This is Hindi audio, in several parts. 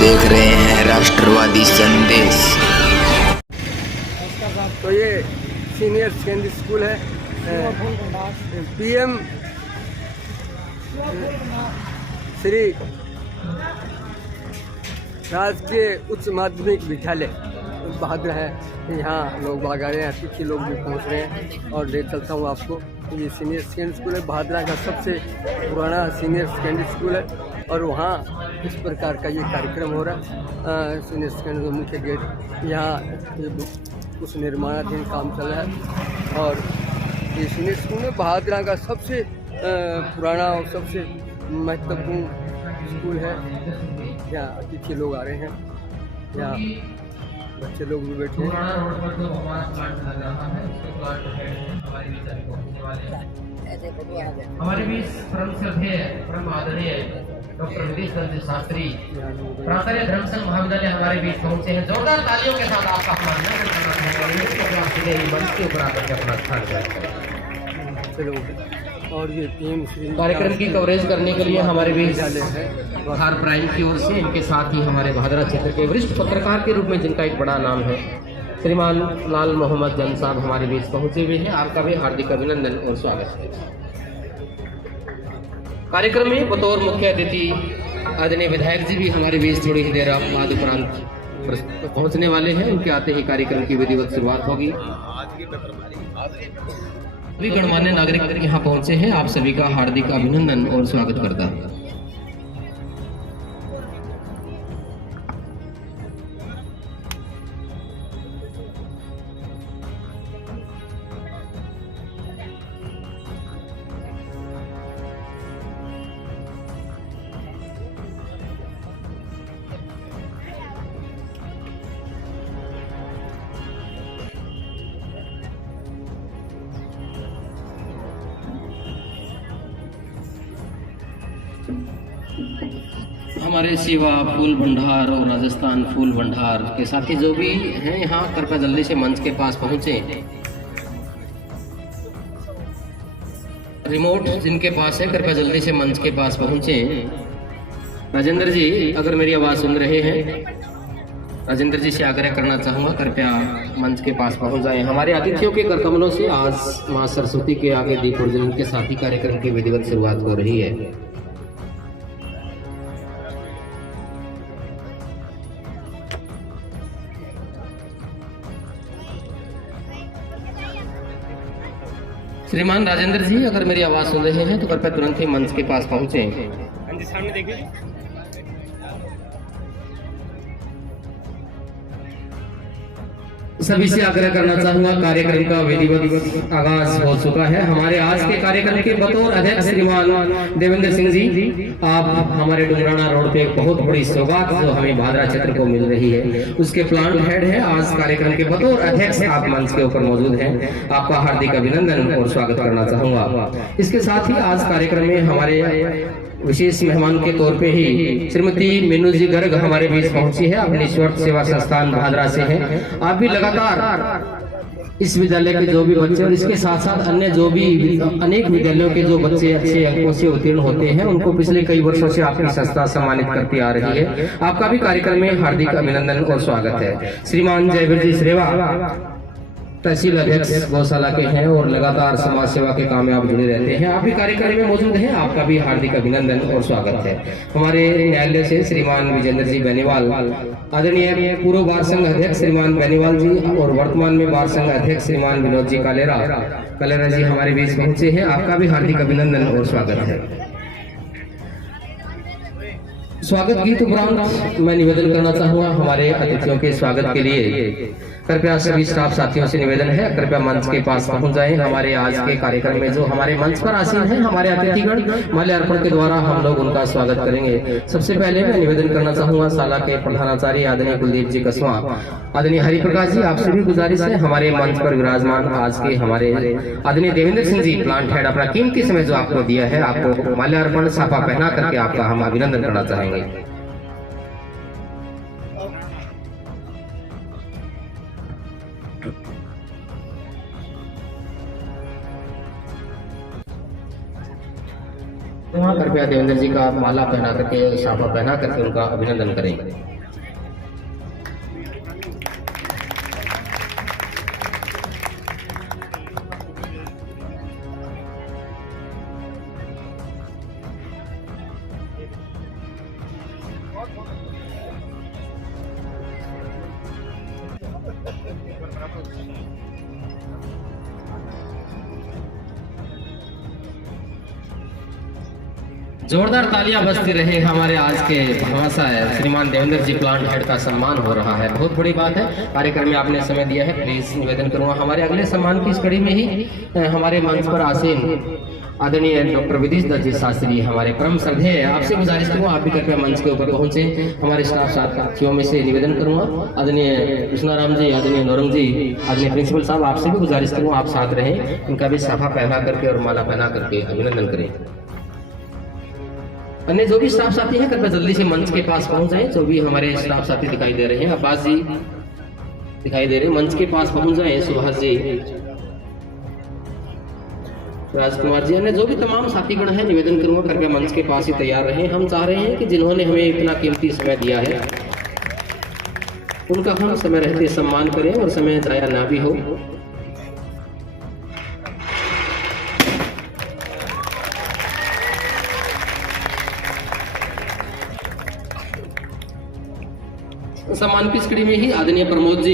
देख रहे हैं राष्ट्रवादी संदेश। तो ये सीनियर सेकेंडरी स्कूल है, पीएम श्री राजकीय उच्च माध्यमिक विद्यालय बहादुर है। यहाँ लोग बाग आ रहे हैं, अतिथि लोग भी पहुँच रहे हैं और ले चलता हूँ आपको। ये सीनियर सेकेंडरी स्कूल है, बहादुरा का सबसे पुराना सीनियर सेकेंडरी स्कूल है और वहाँ इस प्रकार का ये कार्यक्रम हो रहा है। सीनियर सेकेंडरी का मुख्य गेट यहाँ कुछ निर्माणाधीन काम चल रहा है और ये सीनियर स्कूल में बहादुरा का सबसे पुराना और सबसे महत्वपूर्ण स्कूल है। यहाँ अतिथि लोग आ रहे हैं, यहाँ बच्चे लोग भी बैठे हैं। हमारे बीच परम श्रद्धेय परम आदरणीय डॉक्टर नीतीश चंद्र शास्त्री प्राचार्य धर्मसंघ महाविद्यालय हमारे बीच पहुंचे हैं। जोरदार तालियों के साथ आपका अभिनंदन करना चाहेंगे। मंच के ऊपर आकर के अपना स्थान ग्रहण चलो, और ये टीम कार्यक्रम की कवरेज करने के लिए हमारे बीच बिहार प्राइम की ओर से इनके साथ ही हमारे भादरा क्षेत्र के वरिष्ठ पत्रकार के रूप में जिनका एक बड़ा नाम है श्रीमान लाल मोहम्मद जन साहब हमारे बीच पहुंचे हुए हैं। आपका भी हार्दिक अभिनंदन और स्वागत है। कार्यक्रम में बतौर मुख्य अतिथि आदरणीय विधायक जी भी हमारे बीच थोड़ी ही देर बाद उपरांत पहुंचने वाले हैं। उनके आते ही कार्यक्रम की विधिवत शुरुआत होगी। सभी गणमान्य नागरिक यहाँ पहुंचे हैं, आप सभी का हार्दिक अभिनंदन और स्वागत करता हूँ। हमारे शिवा फूल भंडार और राजस्थान फूल भंडार के साथी जो भी हैं यहाँ कृपया जल्दी से मंच के पास पहुंचे। रिमोट जिनके पास है कृपया जल्दी से मंच के पास पहुंचे। राजेंद्र जी अगर मेरी आवाज सुन रहे हैं, राजेंद्र जी से आग्रह करना चाहूंगा कृपया मंच के पास पहुंच जाएं। हमारे अतिथियों के कर कमलों से आज मां सरस्वती के आगे दीप प्रज्वलन के साथ ही कार्यक्रम की विधिवत शुरुआत हो रही है। श्रीमान राजेंद्र जी अगर मेरी आवाज सुन रहे हैं तो कृपया तुरंत ही मंच के पास पहुंचे। सामने देखिए। सभी से आग्रह करना चाहूंगा, कार्यक्रम का विधिवत आगाज हो चुका है। हमारे आज के कार्यक्रम के बतौर अध्यक्ष श्रीमान देवेंद्र सिंह जी, आप हमारे डुमराना रोड पे बहुत बड़ी सौगात जो हमें भादरा क्षेत्र को मिल रही है उसके प्लांट हेड है। आज कार्यक्रम के बतौर अध्यक्ष आप मंच के ऊपर मौजूद हैं, आपका हार्दिक अभिनंदन और स्वागत करना चाहूंगा। इसके साथ ही आज कार्यक्रम में हमारे विशेष मेहमान के तौर पे ही श्रीमती मीनू जी गर्ग हमारे बीच पहुंची है, अपनी स्वार्थ सेवा संस्थान भादरा से है। आप भी लगातार इस विद्यालय के जो भी बच्चे और इसके साथ साथ अन्य जो भी अनेक विद्यालयों के जो बच्चे अच्छे अंकों से उत्तीर्ण होते हैं उनको पिछले कई वर्षों से आपकी संस्था सम्मानित करती आ रही है। आपका भी कार्यक्रम में हार्दिक अभिनंदन और स्वागत है। श्रीमान जयवीर जी श्रेवा तहसील अध्यक्ष गौशाला के हैं और लगातार समाज सेवा के काम में आप जुड़े रहते हैं, आप भी कार्यक्रम में मौजूद हैं, आपका भी हार्दिक अभिनंदन और स्वागत है। हमारे न्यायालय से श्रीमान विजेंद्र जी बेनीवाल, आदरणीय पूर्व बार संघ अध्यक्ष श्रीमान बेनीवाल जी और वर्तमान में बार संघ अध्यक्ष श्रीमान विनोद जी कालेरा जी हमारे बीच पहुंचे हैं, आपका भी हार्दिक अभिनंदन और स्वागत है। स्वागत गीत उपरांत मैं निवेदन करना चाहूंगा हमारे अतिथियों के स्वागत के लिए कृपया सभी स्टाफ साथियों से निवेदन है कृपया मंच के पास पहुंच जाएं। हमारे आज के कार्यक्रम में जो हमारे मंच पर आसीन हैं हमारे अतिथिगण माल्यार्पण के द्वारा हम लोग उनका स्वागत करेंगे। सबसे पहले मैं निवेदन करना चाहूंगा शाला के प्रधानाचार्य आदरणीय कुलदीप जी कसवा, आदरणीय हरिप्रकाश जी, आपसे भी गुजारिश है हमारे मंच पर विराजमान आज के हमारे आदरणीय देवेंद्र सिंह जी प्लांट हेड अपना कीमती समय जो आपको दिया है, आपको माल्यार्पण साफा पहना करके आपका हम अभिनंदन करना चाहेंगे। वहाँ कृपया देवेंद्र जी का माला पहना करके, साफा पहना करके उनका अभिनंदन करें। जोरदार तालियां बजती रहे। हमारे आज के भामाशाह श्रीमान देवेंद्र जी प्लांट हेड का सम्मान हो रहा है, बहुत बड़ी बात है। कार्यक्रम में आपने समय दिया है, प्लीज निवेदन करूंगा हमारे अगले सम्मान की इस कड़ी में ही हमारे मंच पर आसीन आदरणीय डॉक्टर विदिश दत्त जी शास्त्री हमारे परम श्रद्धेय, आपसे गुजारिश करूंगा आप भी कृपया मंच के ऊपर पहुंचे। हमारे स्टाफ साथियों में से निवेदन करूंगा आदरणीय कृष्णाराम जी, आदरणीय नौरंग जी, आदरणीय प्रिंसिपल साहब, आपसे भी गुजारिश करूंगा आप साथ रहें, इनका भी साफा पहना करके और माला पहना करके अभिनंदन करें। अन्य जो भी स्टाफ साथी हैं कृपया जल्दी से मंच के पास पहुंच जाएं। जो भी हमारे स्टाफ साथी दिखाई दे रहे हैं, अब्बास जी दिखाई दे रहे हैं, मंच के पास पहुंच जाएं। सुभाष जी, राजकुमार जी, अन्य जो भी तमाम साथीगण हैं, निवेदन करूंगा कृपया मंच के पास ही तैयार रहें। हम चाह रहे हैं कि जिन्होंने हमें इतना कीमती समय दिया है उनका हम समय रहते सम्मान करें और समय जाया ना भी हो। सम्मान की कड़ी में ही आदरणीय प्रमोद जी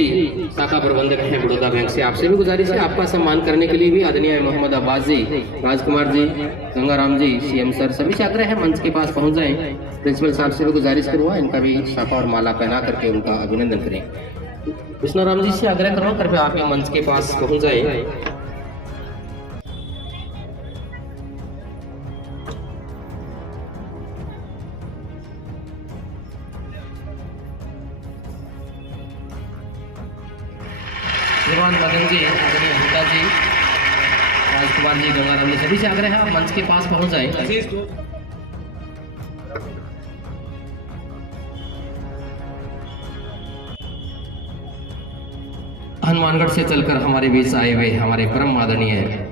शाखा प्रबंधक हैं बड़ौदा बैंक से, आपसे भी गुजारिश है आपका सम्मान करने के लिए भी आदरणीय मोहम्मद अब्बास जी, राजकुमार जी, गंगाराम जी, सीएम सर, सभी से आग्रह है मंच के पास पहुंच जाएं। प्रिंसिपल साहब से भी गुजारिश करूंगा इनका भी शाखा और माला पहना करके उनका अभिनंदन करें। कृष्णाराम जी से आग्रह करूंगा कृपया आप मंच के पास पहुंच जाए। मदन जी, आदरणीय हुड्डा जी, राजकुमार जी, गंगाराम जी, सभी से आग्रह है आप मंच के पास पहुंच जाएं। हनुमानगढ़ से चलकर हमारे बीच आए हुए हमारे परम आदरणीय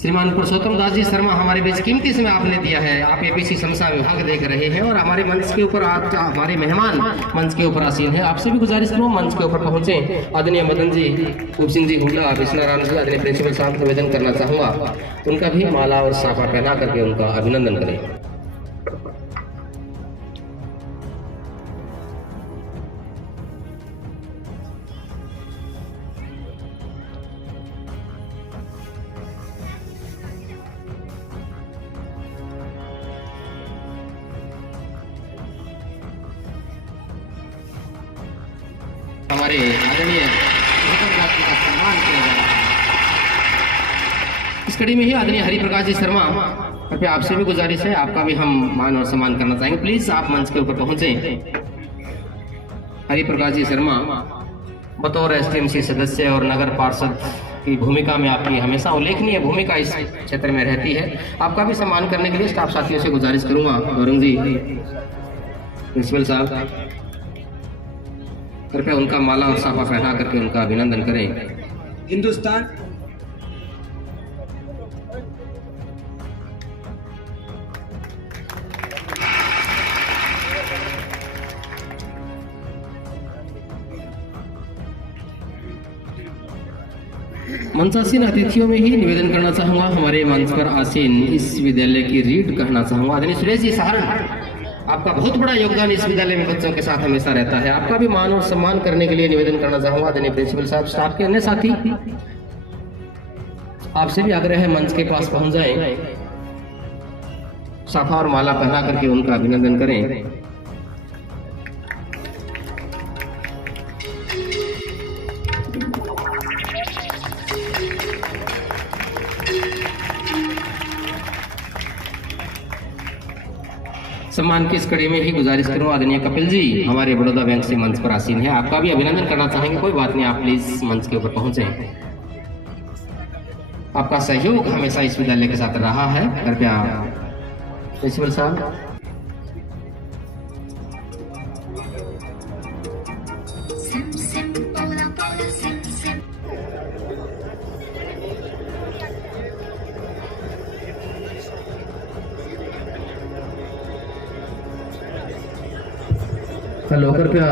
श्रीमान पुरुषोत्तम दास जी शर्मा हमारे बीच कीमती समय आपने दिया है। आप एपीसी समसा विभाग देख रहे हैं और हमारे मंच के ऊपर आज हमारे मेहमान मंच के ऊपर आसीन है, आपसे भी गुजारिश करूँ मंच के ऊपर पहुंचे। आदरणीय मदन जी, खूब सिंह जी हुड्डा, कृष्णाराम जी, आदरणीय प्रिंसिपल साहब को निवेदन करना चाहूँगा उनका भी माला और साफा पहना करके उनका अभिनंदन करें। हमारे आदरणीय का सम्मान किया जा रहा है। इस कड़ी में ही आदरणीय हरिप्रकाश जी शर्मा, कृपया आपसे भी गुजारिश है आपका भी हम मान और सम्मान करना चाहेंगे, प्लीज आप मंच के ऊपर पहुंचे। हरिप्रकाश जी शर्मा बतौर एसटीएमसी सदस्य और नगर पार्षद की भूमिका में आपकी हमेशा उल्लेखनीय भूमिका इस क्षेत्र में रहती है, आपका भी सम्मान करने के लिए स्टाफ साथियों से गुजारिश करूंगा। गौरंग जी, प्रिंसिपल साहब, कृपया उनका माला और साफा पहना करके उनका अभिनंदन करें। हिंदुस्तान मंचासीन अतिथियों में ही निवेदन करना चाहूंगा हमारे मंच पर आसीन इस विद्यालय की रीड कहना चाहूंगा आदरणीय सुरेश जी सहारण, आपका बहुत बड़ा योगदान इस विद्यालय में बच्चों के साथ हमेशा रहता है, आपका भी मान और सम्मान करने के लिए निवेदन करना चाहूंगा आदरणीय प्रिंसिपल साहब, स्टाफ के अन्य साथी आपसे भी आग्रह है मंच के पास पहुंच जाएं, साफा और माला पहना करके उनका अभिनंदन करें। सम्मान की इस कड़ी में ही गुजारिश करूं आदरणीय कपिल जी हमारे बड़ौदा बैंक से मंच पर आसीन है, आपका भी अभिनंदन करना चाहेंगे, कोई बात नहीं, आप प्लीज मंच के ऊपर पहुंचे। आपका सहयोग हमेशा इस विद्यालय के साथ रहा है, कृपया प्रिंसिपल साहब। हेलो, कृपया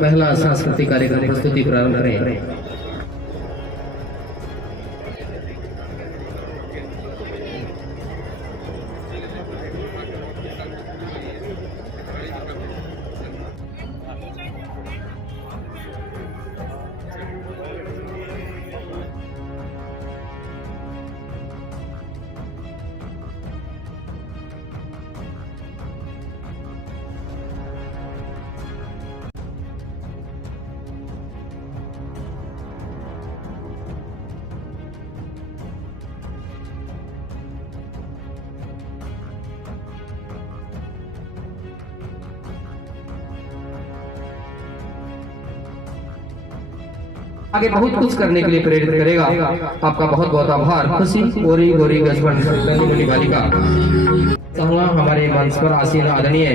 पहला सांस्कृतिक कार्यक्रम प्रस्तुति प्रारंभ करें। आगे बहुत कुछ करने के लिए प्रेरित करेगा। आपका बहुत बहुत आभार। खुशी गोरी गोरी गजबन बालिका चाहूंगा हमारे मंच पर आसीन आदरणीय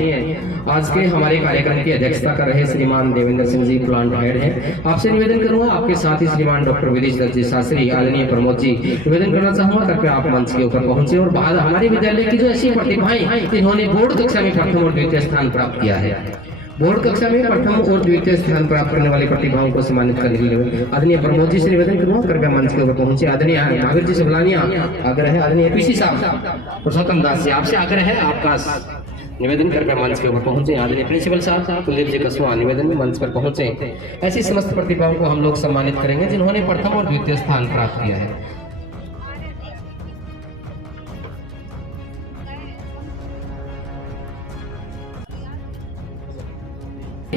आज के हमारे कार्यक्रम की अध्यक्षता कर रहे श्रीमान देवेंद्र सिंह जी प्लांट हेड हैं। आपसे निवेदन करूंगा, आपके साथ ही श्रीमान डॉक्टर विदेश दत्त जी शास्त्री आदरणीय प्रमोद जी निवेदन करना चाहूंगा कृपया आप मंच के ऊपर पहुंचे और बाद हमारे विद्यालय की जो ऐसी प्रतिभाएं जिन्होंने बोर्ड कक्षा में प्रथम और द्वितीय स्थान प्राप्त किया है, बोर्ड कक्षा में प्रथम और द्वितीय स्थान प्राप्त करने वाली प्रतिभाओं को सम्मानित करने के लिए आदरणीय प्रमोद जी से निवेदन करूंगा कृपया मंच के ऊपर पहुंचे। आदरणीय महावीर जी से बुलानिया आग्रह है। आदरणीय पीसी साहब पुरुषोत्तम दास जी आपसे आग्रह है, आपका निवेदन कृपया मंच के ऊपर पहुंचे। आदरणीय प्रिंसिपल साहब कुलदीप जी कसवा निवेदन में मंच पर पहुंचे। ऐसी समस्त प्रतिभाओं को हम लोग सम्मानित करेंगे जिन्होंने प्रथम और द्वितीय स्थान प्राप्त किया है।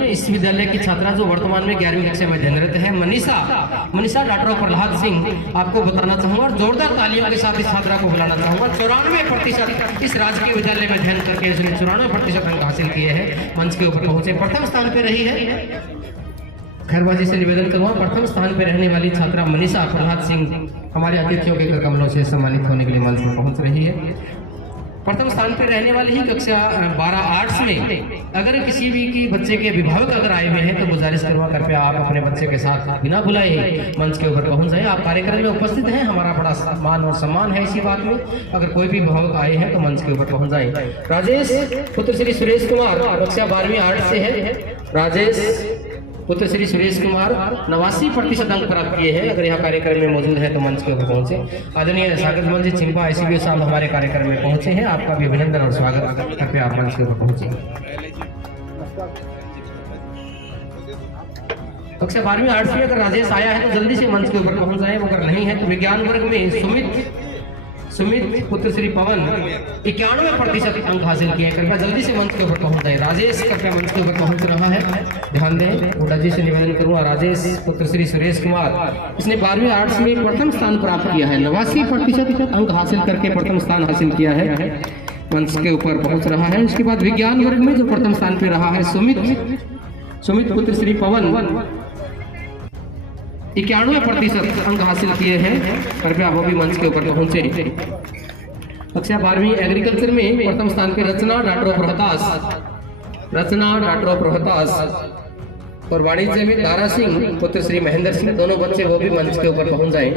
इस विद्यालय की छात्रा जो वर्तमान में 11वीं कक्षा में अध्ययनरत है मनीषा डॉक्टर प्रहलाद सिंह, आपको बताना चाहूंगा और जोरदार तालियों के साथ इस छात्रा को बुलाना चाहूंगा। 94% इस राजकीय विद्यालय में अध्ययन करके इसने 94% अंक हासिल किए हैं। मंच के ऊपर पहुंचे, प्रथम स्थान पर रही है। खैरबाजी से निवेदन करूंगा प्रथम स्थान पर रहने वाली छात्रा मनीषा प्रहलाद सिंह हमारे अतिथियों के कर कमलों से सम्मानित होने के लिए मंच पर पहुंच रही है। प्रथम स्थान पर रहने वाली ही कक्षा 12 आर्ट्स में अगर किसी भी की बच्चे के अभिभावक अगर आए हुए हैं तो गुजारिश करूंगा कृपया आप अपने बच्चे के साथ बिना बुलाए मंच के ऊपर पहुंच जाए। आप कार्यक्रम में उपस्थित हैं, हमारा बड़ा मान और सम्मान है इसी बात में। अगर कोई भी अभिभावक आए हैं तो मंच के ऊपर पहुंच जाए। राजेश पुत्र श्री सुरेश कुमार कक्षा 12वीं आर्ट्स से है। राजेश पुत्र श्री सुरेश कुमार 89% अंक प्राप्त किए हैं। अगर यहाँ कार्यक्रम में मौजूद है तो मंच के ऊपर पहुंचे। आदरणीय सागर मल जी चिंपा ICBO साहब हमारे कार्यक्रम में पहुंचे हैं, आपका भी अभिनंदन और स्वागत। कृपया आप मंच के ऊपर पहुंचे। कक्षा 12वीं आर्ट्स में अगर राजेश आया है तो जल्दी से मंच के ऊपर पहुंच जाए। अगर नहीं है तो विज्ञान वर्ग में सुमित पुत्र श्री पवन 91% अंक हासिल किए। कृपया जल्दी से मंच के ऊपर पहुंच जाए। राजेश कृपया मंच के ऊपर पहुंच रहा है, ध्यान दें। हुड्डा जी से निवेदन करूंगा राजेश पुत्र श्री सुरेश कुमार, इसने 12वीं आर्ट्स में प्रथम स्थान प्राप्त किया है। 89% अंक हासिल करके प्रथम स्थान हासिल किया है, मंच के ऊपर पहुंच रहा है। उसके बाद विज्ञान वर्ग में जो प्रथम स्थान पे रहा है सुमित पुत्र श्री पवन 91% अंक हासिल किए हैं। कृपया वो भी मंच के ऊपर पहुंचे। कक्षा 12वीं एग्रीकल्चर में प्रथम स्थान पे रचना डाक्टर प्रहतास और वाणिज्य में दारा सिंह पुत्र श्री महेंद्र सिंह, दोनों बच्चे वो भी मंच के ऊपर पहुंच जाए।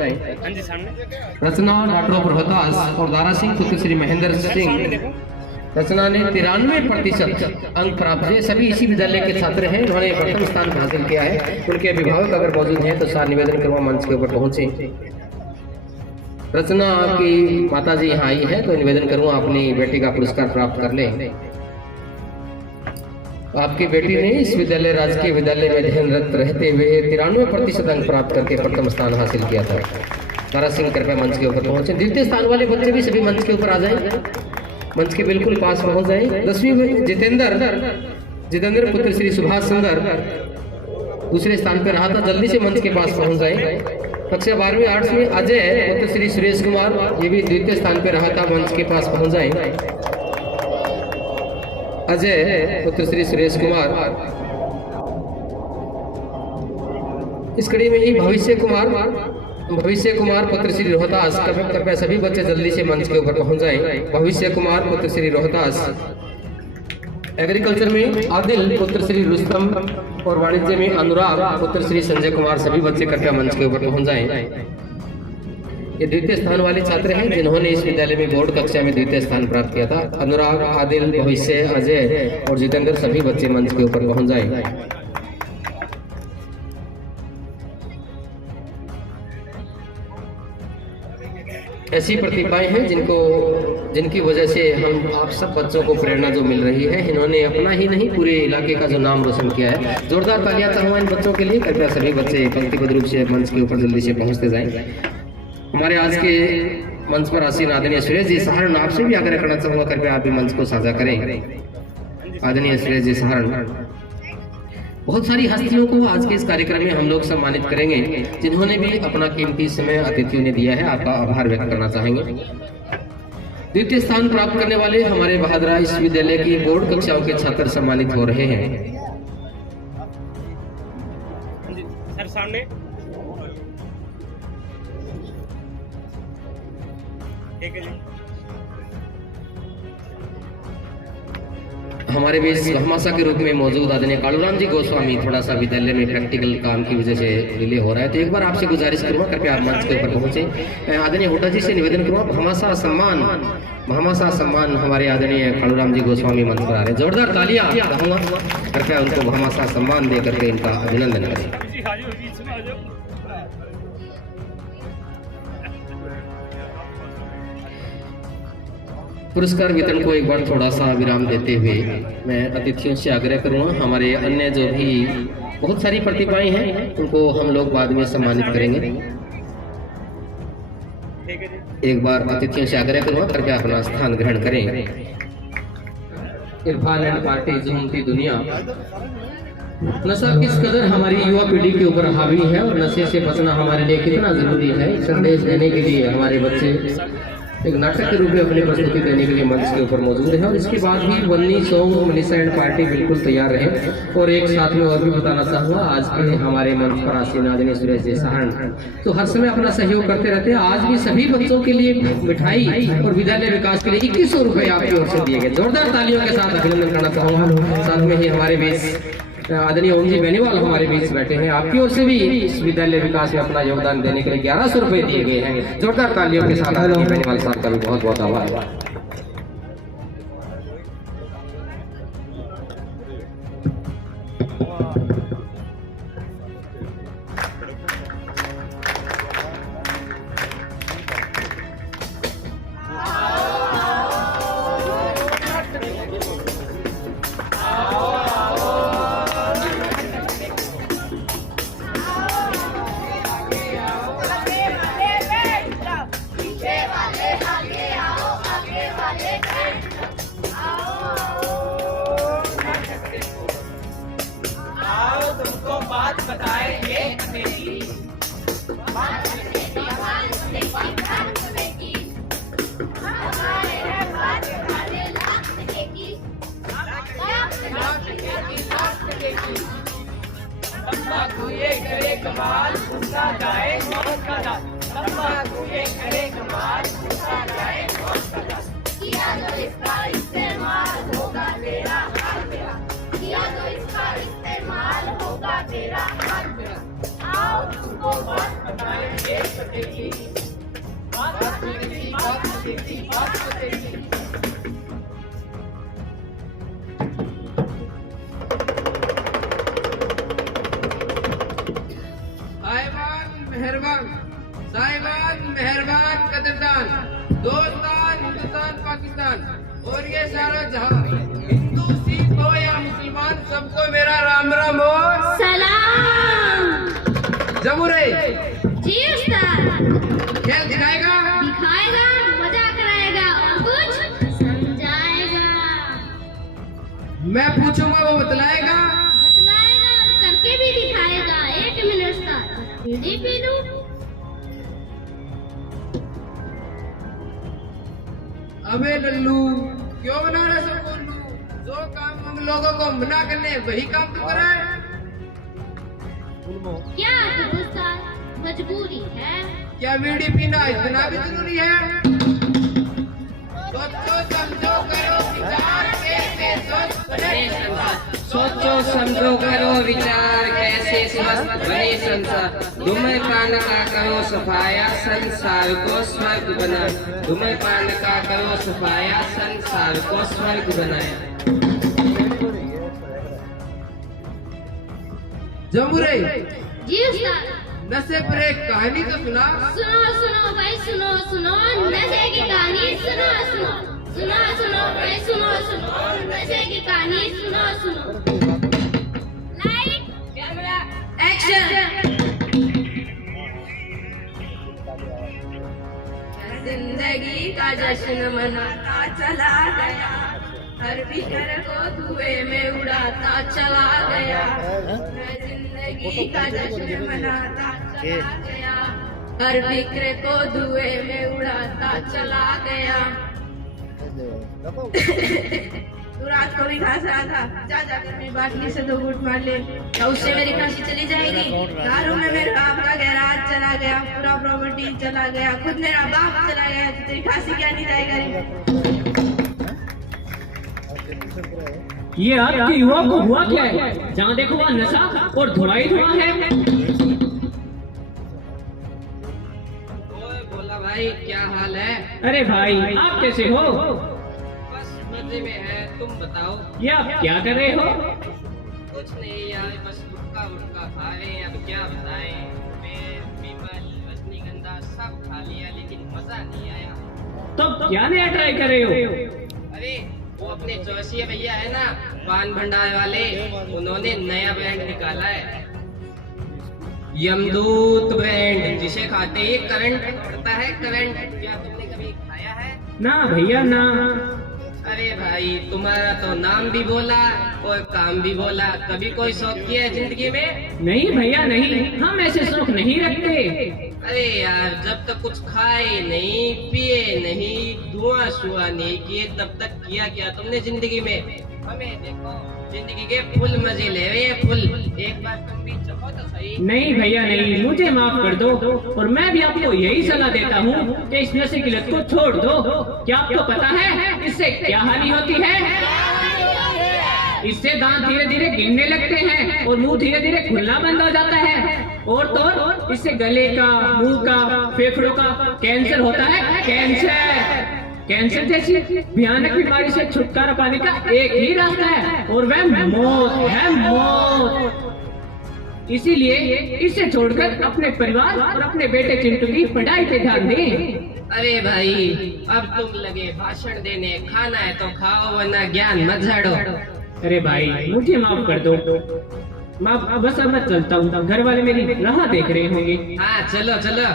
रचना डॉक्टर प्रहतास और दारा सिंह पुत्र श्री महेंद्र सिंह, रचना ने 93% अंक प्राप्त किए। सभी इसी विद्यालय के छात्र हैं, उन्होंने प्रथम स्थान हासिल किया है। उनके अभिभावक अगर मौजूद हैं तो सार निवेदन करूंगा मंच के ऊपर पहुंचे। रचना की माताजी यहाँ आई है तो निवेदन करूंगा अपनी बेटी का पुरस्कार प्राप्त कर ले। आपकी बेटी ने इस विद्यालय राजकीय विद्यालय में अध्ययनरत रहते हुए 93% अंक प्राप्त करके प्रथम स्थान हासिल किया था। तारा सिंह कृपया मंच के ऊपर पहुंचे। द्वितीय स्थान वाले बच्चे भी सभी मंच के ऊपर आ जाए, मंच के बिल्कुल पास पहुंच जाए। 10वीं में जितेंद्र पुत्र श्री सुभाष सुंदर दूसरे स्थान पर रहा था, जल्दी से मंच के पास पहुंच जाए। कक्षा 12वीं आर्ट्स में अजय पुत्र श्री सुरेश कुमार, ये भी द्वितीय स्थान पर रहा था, मंच के पास पहुंच जाए। अजय पुत्र श्री सुरेश कुमार। इस कड़ी में ही भविष्य कुमार पुत्र श्री रोहतास, कृपया सभी बच्चे जल्दी से मंच के ऊपर पहुंच जाएं। भविष्य कुमार पुत्र श्री रोहतास। एग्रीकल्चर में आदिल पुत्र श्री रुस्तम और वाणिज्य में अनुराग पुत्र श्री संजय कुमार, सभी बच्चे कृपया मंच के ऊपर पहुंच जाएं। ये द्वितीय स्थान वाले छात्र हैं जिन्होंने इस विद्यालय में बोर्ड कक्षा में द्वितीय स्थान प्राप्त किया था। अनुराग, आदिल, भविष्य, अजय और जितेंद्र सभी बच्चे मंच के ऊपर पहुंच जाए। ऐसी प्रतिभाएं हैं जिनकी वजह से हम आप सब बच्चों को प्रेरणा जो मिल रही है। इन्होंने अपना ही नहीं पूरे इलाके का जो नाम रोशन किया है। जोरदार तालियां चाहूँगा इन बच्चों के लिए। कृपया सभी बच्चे पंक्तिबद्ध रूप से मंच के ऊपर जल्दी से पहुंचते जाएं। हमारे आज के मंच पर आसीन आदरणीय सुरेश जी सहारण, आपसे भी आग्रह करना चाहूँगा, कृपया आप भी मंच को साझा करें। आदरणीय सुरेश जी सहारण, बहुत सारी हस्तियों को आज के इस कार्यक्रम में हम लोग सम्मानित करेंगे जिन्होंने भी अपना कीमती समय अतिथियों ने दिया है। आपका आभार व्यक्त करना चाहेंगे। द्वितीय स्थान प्राप्त करने वाले हमारे बहादुरा इस विद्यालय की बोर्ड कक्षाओं के छात्र सम्मानित हो रहे हैं। सर सामने ठीक है जी। हमारे बीच भामाशाह के रूप में मौजूद आदरणीय कालूराम जी गोस्वामी थोड़ा सा विद्यालय में प्रैक्टिकल काम की वजह से डिले हो रहा है, तो एक बार आपसे गुजारिश करूंगा कृपया आप मंच के ऊपर पहुंचे। आदरणीय हुड्डा जी से निवेदन करूंगा, भामाशाह सम्मान हमारे आदरणीय कालूराम जी गोस्वामी मंच पर आ रहे हैं। जोरदार तालियां चाहूंगा, कृपया उनको भामाशाह सम्मान दे करके इनका अभिनंदन करें। पुरस्कार वितरण को एक बार थोड़ा सा विराम देते हुए मैं अतिथियों से आग्रह करूंगा, हमारे अन्य जो भी बहुत सारी प्रतिभाएं हैं उनको हम लोग बाद में सम्मानित करेंगे। एक बार अतिथियों से आग्रह करूंगा, कृपया अपना स्थान ग्रहण करें। इरफान एंड पार्टी झूमती दुनिया। नशा किस कदर हमारी युवा पीढ़ी के ऊपर हावी है और नशे से बचना हमारे लिए कितना जरूरी है, संदेश देने के लिए हमारे बच्चे एक नाटक के रूप में अपनी प्रस्तुति देने के लिए मंच के ऊपर मौजूद है। और इसके बाद भी वन्नी सॉन्ग मनीषा एंड पार्टी बिल्कुल तैयार रहे। और एक साथ में और भी बताना चाहूँगा, आज के हमारे मंच पर आसीन आदरणीय सुरेश जी सहारण तो हर समय अपना सहयोग करते रहते हैं। आज भी सभी बच्चों के लिए मिठाई और विद्यालय विकास के लिए 2100 रुपये आपकी ओर से दिए गए। जोरदार तालियों के साथ अभिनंदन करना चाहूँगा। साथ में ही हमारे बीच आदरणीय ओम जी बेनीवाल हमारे बीच बैठे हैं। आपकी ओर से भी इस विद्यालय विकास में अपना योगदान देने के लिए 1100 रुपये दिए गए हैं। जोरदार तालियों के साथ आदरणीय बेनीवाल साहब का भी बहुत बहुत आभार। मेहरबान कदरदान दोस्तान हिंदुस्तान पाकिस्तान और ये सारा जहां, हिंदू सिख हो या मुसलमान, सबको मेरा राम राम हो सलाम। जमुरे जी उस्ताद। खेल दिखाएगा, मजा कराएगा और कुछ समझाएगा। मैं पूछूंगा वो बतलाएगा और करके भी दिखाएगा। 1 मिनट उस्ताद, बीड़ी पी लूं। अबे लल्लू क्यों बना रहे सब उल्लू? जो काम हम लोगों को मना करने वही काम तू करे। क्या उस्ताद, मजबूरी है। क्या बीड़ी पीना इतना भी जरूरी है? सोचो समझो करो विचार कैसे सोचो समझो करो विचार कैसे ऐसी मस्त बनी संसार धूम्रपान का करो सफाया संसार को स्वर्ग बना धूम्रपान का करो सफाया संसार को स्वर्ग बनाया। जमुरे जी उस्ताद। नशे पर एक कहानी तो सुना। सुनो सुनो भाई सुनो सुनो नशे की कहानी सुनो सुनो सुनो सुनो भाई सुनो सुनो नशे की कहानी सुनो सुनो। Light camera action. जिंदगी का जश्न मनाता चला गया हर बिखर को धुएं में उड़ाता चला गया मैं जिंदगी का जश्न मनाता चला गया हर बिखर को धुएं में उड़ाता चला गया। तू रात को भी खास रहा था जा जाकर मेरी बाटली से 2 घूंट मार ले या उससे मेरी खांसी चली जाएगी। दारू में मेरे बाप का गैराज चला गया पूरा प्रॉपर्टी चला गया खुद मेरा बाप चला गया तो तेरी खांसी क्या नहीं जाएगा। ये आपके युवा को हुआ क्या है? जहाँ देखो वहाँ नशा और धुआं धुआं है। ओए भोला भाई क्या हाल है? अरे भाई आप कैसे हो? बस मजे में है तुम बताओ। ये आप क्या कर रहे हो? कुछ नहीं यार बस गुटखा वुटखा खा रहे हैं अब क्या बताएं। पीपल रजनीगंधा सब खा लिया लेकिन मजा नहीं आया। तो क्या नया ट्राई कर रहे हो? अरे वो अपने चौसिया भैया है ना पान भंडार वाले उन्होंने नया ब्रांड निकाला है यमदूत ब्रांड जिसे खाते ही करंट पड़ता है करंट। क्या तुमने कभी खाया है? ना भैया ना। अरे भाई तुम्हारा तो नाम भी बोला और काम भी बोला कभी कोई शौक किया है जिंदगी में? नहीं भैया नहीं हम ऐसे शौक नहीं रखते। अरे यार जब तक कुछ खाए नहीं पिए नहीं धुआं शुआ नहीं किए तब तक किया क्या तुमने जिंदगी में? हमें देखो जिंदगी के फुल मजे ले रहे हैं फुल। एक बार तुम भी चखो तो सही। नहीं भैया नहीं मुझे माफ कर दो और मैं भी आपको यही सलाह देता हूँ कि इस नशे की लत को छोड़ दो। क्या आपको पता है इससे क्या हानि होती है? इससे दांत धीरे धीरे गिरने लगते हैं और मुंह धीरे धीरे खुलना बंद हो जाता है और तो इससे गले का मुंह का फेफड़ों का कैंसर होता है। कैंसर जैसी भयानक बीमारी से छुटकारा पाने का एक ही रास्ता है और वह मौत है मौत। इसीलिए इसे छोड़कर अपने परिवार और अपने बेटे चिंटू की पढ़ाई पे ध्यान दें। अरे भाई अब तुम लगे भाषण देने खाना है तो खाओ वरना ज्ञान मत झाड़ो। अरे भाई मुझे माफ कर दो मैं बस अब मैं चलता हूँ घर वाले मेरी राह देख रहे होंगे। हाँ चलो चलो।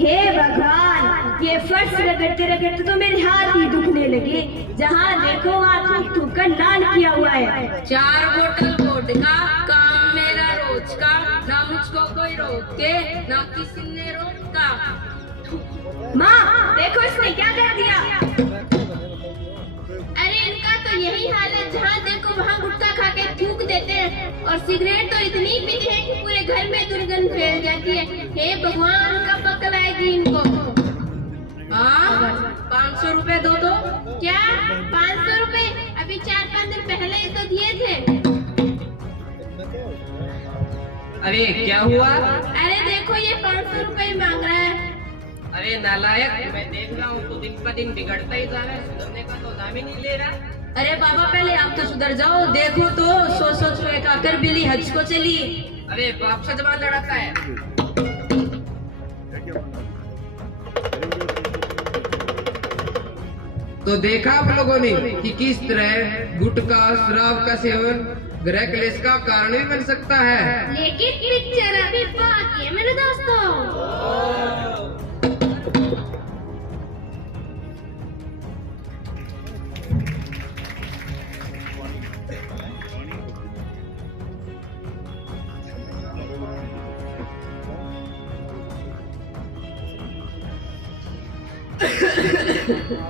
हे भगवान ये फर्श रगड़ते रगड़ते तो मेरे हाथ ही दुखने लगे। जहाँ देखो वहाँ थूक थूक कर लाल किया हुआ है। 4 बोतल वोडका काम मेरा रोज का ना मुझको कोई रोके ना किसी ने रोका। माँ देखो इसने क्या कर दिया। अरे इनका तो यही हाल है जहाँ देखो वहाँ गुटखा खा के थूक देते हैं और सिगरेट तो इतनी पीते हैं कि पूरे घर में दुर्गंध फैल जाती है। हे भगवान कब अकल आएगी इनको। हाँ 500 रुपए दो तो। क्या 500 रुपए? अभी 4-5 दिन पहले ही तो दिए थे। अरे क्या हुआ? अरे देखो ये 500 रुपए मांग रहा है। अरे नालायक मैं देख रहा हूँ तो दिन पर दिन बिगड़ता ही जा रहा है सुधरने का तो नाम ही नहीं ले रहा। अरे बाबा पहले आप तो सुधर जाओ। देखो तो 100 रुपए का कर बिली हज को चली। अरे बाप से जबान लड़ाता है। तो देखा आप लोगों ने कि किस तरह गुटखा शराब का सेवन ग्रह क्लेश का कारण भी बन सकता है। लेकिन पिक्चर अभी बाकी है मेरे दोस्तों।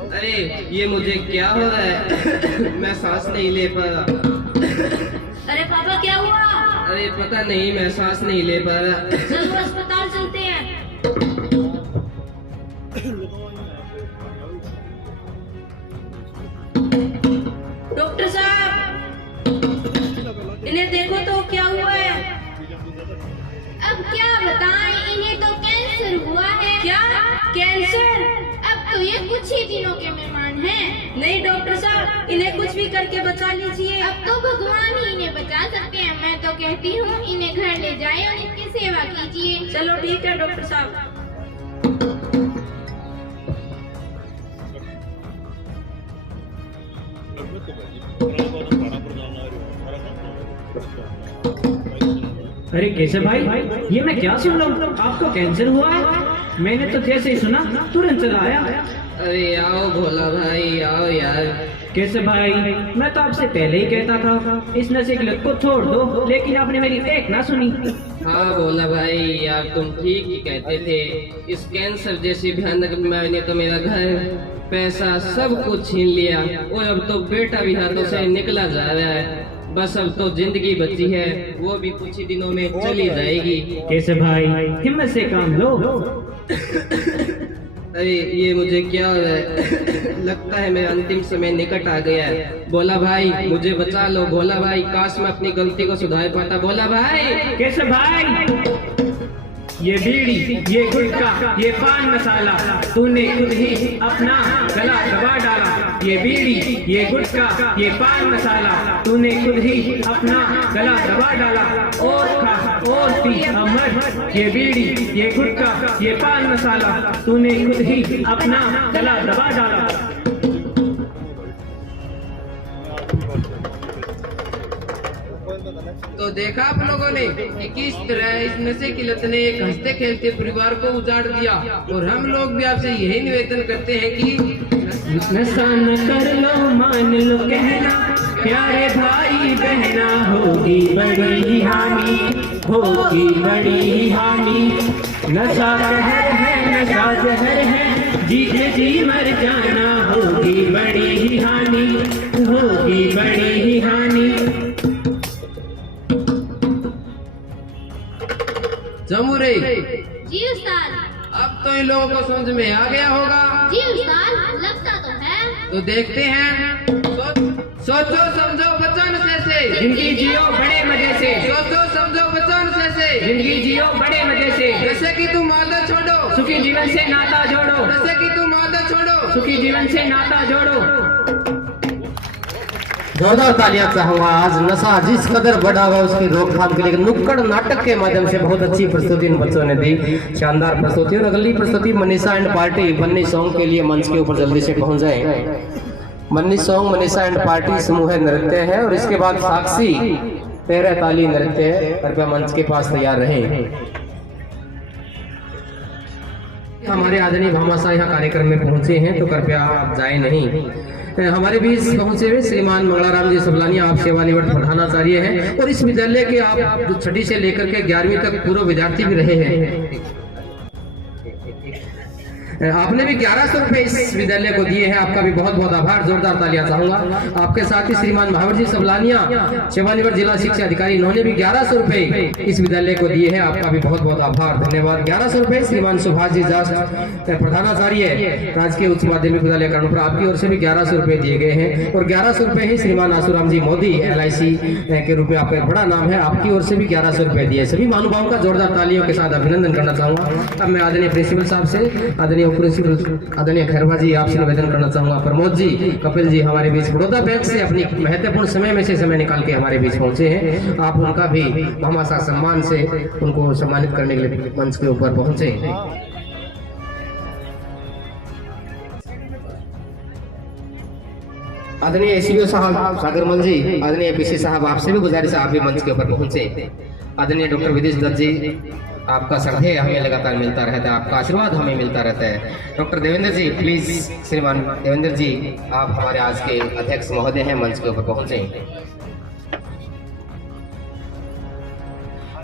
अरे ये मुझे क्या हो रहा है? मैं सांस नहीं ले पा रहा। अरे पापा क्या हुआ? अरे पता नहीं मैं सांस नहीं ले पा रहा। चलो अस्पताल चलते हैं। डॉक्टर साहब इन्हें देखो तो क्या हुआ है? अब क्या बताएं, इन्हें तो कैंसर हुआ है। क्या कैंसर? अब तो ये कुछ ही दिनों के मेहमान हैं। नहीं डॉक्टर साहब, इन्हें कुछ भी करके बचा लीजिए। अब तो भगवान ही इन्हें बचा सकते हैं। मैं तो कहती हूँ इन्हें घर ले जाए और इनकी सेवा कीजिए। चलो ठीक है डॉक्टर साहब। अरे केशव भाई, ये मैं क्या सुन रहा हूँ? आपको कैंसर हुआ है? मैंने तो जैसे ही सुना तुरंत चला आया। अरे आओ भोला भाई, आओ यार। केशव भाई, मैं तो आपसे पहले ही कहता था इस नशे की लत को छोड़ दो, लेकिन आपने मेरी एक ना सुनी। हाँ भोला भाई, यार तुम ठीक ही कहते थे। इस कैंसर जैसी भयानक बीमारी ने तो मेरा घर, पैसा सब कुछ छीन लिया और अब तो बेटा भी हाथों से निकला जा रहा है। बस अब तो जिंदगी बची है, वो भी कुछ ही दिनों में चली जाएगी। केशव भाई, हिम्मत से काम लो। अरे ये मुझे क्या हो रहा है? लगता है मेरा अंतिम समय निकट आ गया है। भोला भाई मुझे बचा लो। भोला भाई, काश मैं अपनी गलती को सुधार पाता। भोला भाई। केशव भाई, ये बीड़ी, ये गुटखा, ये पान मसाला तूने खुद ही अपना गला दबा डाला। ये बीड़ी, ये गुटखा, ये पान मसाला तूने खुद ही अपना गला दबा डाला। और खा और पी अमर। ये बीड़ी, ये गुटखा, ये पान मसाला तूने खुद ही अपना गला दबा डाला। तो देखा आप लोगों ने कि किस तरह इस नशे की लत ने एक हंसते खेलते परिवार को उजाड़ दिया। और हम लोग भी आपसे यही निवेदन करते हैं कि नशा न कर लो, मान लो कहना, प्यारे भाई बहना, होगी बड़ी हानि, होगी बड़ी हानि। नशा कहर है, नशा जहर है, जीते जी मर जाना, होगी बड़ी हानि, होगी बड़ी हानि। जमुरे, जी उस्ताद। अब तो इन लोगों को समझ में आ गया होगा। जी उस्ताद, लगता तो है। तो देखते हैं। सोचो समझो बचो नशे से, जिंदगी जियो बड़े मजे से। सोचो समझो बचो नशे से, जिंदगी जियो बड़े मजे से। नशे की तुम आदत छोड़ो, सुखी जीवन से नाता जोड़ो। नशे की तुम आदत छोड़ो, सुखी जीवन से नाता जोड़ो। जोरदार तालियां चाहूंगा। आज नशा जिस कदर बढ़ा हुआ उसकी रोकथाम के लिए नुक्कड़ नाटक के माध्यम से बहुत अच्छी प्रस्तुति इन बच्चों ने दी। शानदार प्रस्तुति। और अगली प्रस्तुति Manisha and party Banni song के लिए मंच के ऊपर जल्दी से पहुंच जाए। मन्नी सॉन्ग मनीषा एंड पार्टी समूह नृत्य है और इसके बाद साक्षी तेरह ताली नृत्य है। कृपया मंच के पास तैयार रहें। हमारे आदरणीय भामाशाह यहाँ कार्यक्रम में पहुंचे हैं, तो कृपया आप जाए नहीं। हमारे बीच पहुंचे हुए श्रीमान मंगलाराम जी सबलानिया, आप सेवानिवृत्त प्रधानाचार्य हैं और इस विद्यालय के आप छठी से लेकर के 11वीं तक पूर्व विद्यार्थी भी रहे हैं। आपने भी 1100 रुपए इस विद्यालय को दिए हैं, आपका भी बहुत बहुत आभार। जोरदार तालियां चाहूंगा। आपके साथ ही श्रीमान महावर जी सबलानिया, सेवानिवृत्त जिला शिक्षा अधिकारी, इन्होंने भी 1100 रुपए इस विद्यालय को दिए हैं, आपका भी बहुत बहुत आभार, धन्यवाद। 1100 रुपए श्रीमान सुभाष जी जास्ट, प्रधानाचार्य राजकीय उच्च माध्यमिक विद्यालय कानपुर, आपकी ओर से भी 1100 रुपए दिए गए हैं। और 1100 रुपए ही श्रीमान आसूराम जी मोदी LIC के रूप में आपका बड़ा नाम है, आपकी ओर से भी 1100 रुपए दिए। सभी महानुभावों का जोरदार तालियों के साथ अभिनंदन करना चाहूंगा। अब मैं आदरणीय प्रिंसिपल साहब से, आदरणीय प्रिंसिपल आदरणीय खैरवा जी, आपसे निवेदन करना चाहूंगा। प्रमोद जी, कपिल जी हमारे बीच बड़ौदा बैंक से अपनी महत्वपूर्ण समय में से समय निकाल के हमारे बीच पहुंचे हैं। आप उनका भी भामाशाह सम्मान से उनको सम्मानित करने के लिए मंच के ऊपर पहुंचे। आदरणीय SBO साहब सागरमल जी, आदरणीय PC साहब, आपसे भी गुजारिश है आप भी मंच के ऊपर पहुंचे। आदरणीय डॉक्टर विदेश दत्त जी, आपका श्रद्धेय हमें लगातार मिलता रहता है, आपका आशीर्वाद हमें मिलता रहता है। डॉक्टर देवेंद्र जी, प्लीज श्रीमान देवेंद्र जी, आप हमारे आज के अध्यक्ष महोदय हैं, मंच के ऊपर पहुंचे।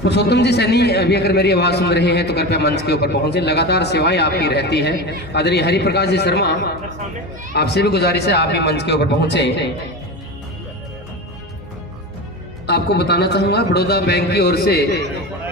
पुरुषोत्तम जी सैनी अभी अगर मेरी आवाज सुन रहे हैं तो कृपया मंच के ऊपर पहुंचे, लगातार सेवाएं आपकी रहती है। आदरणीय हरिप्रकाश जी शर्मा, आपसे भी गुजारिश है आप भी मंच के ऊपर पहुंचे। आपको बताना चाहूंगा बड़ौदा बैंक की ओर से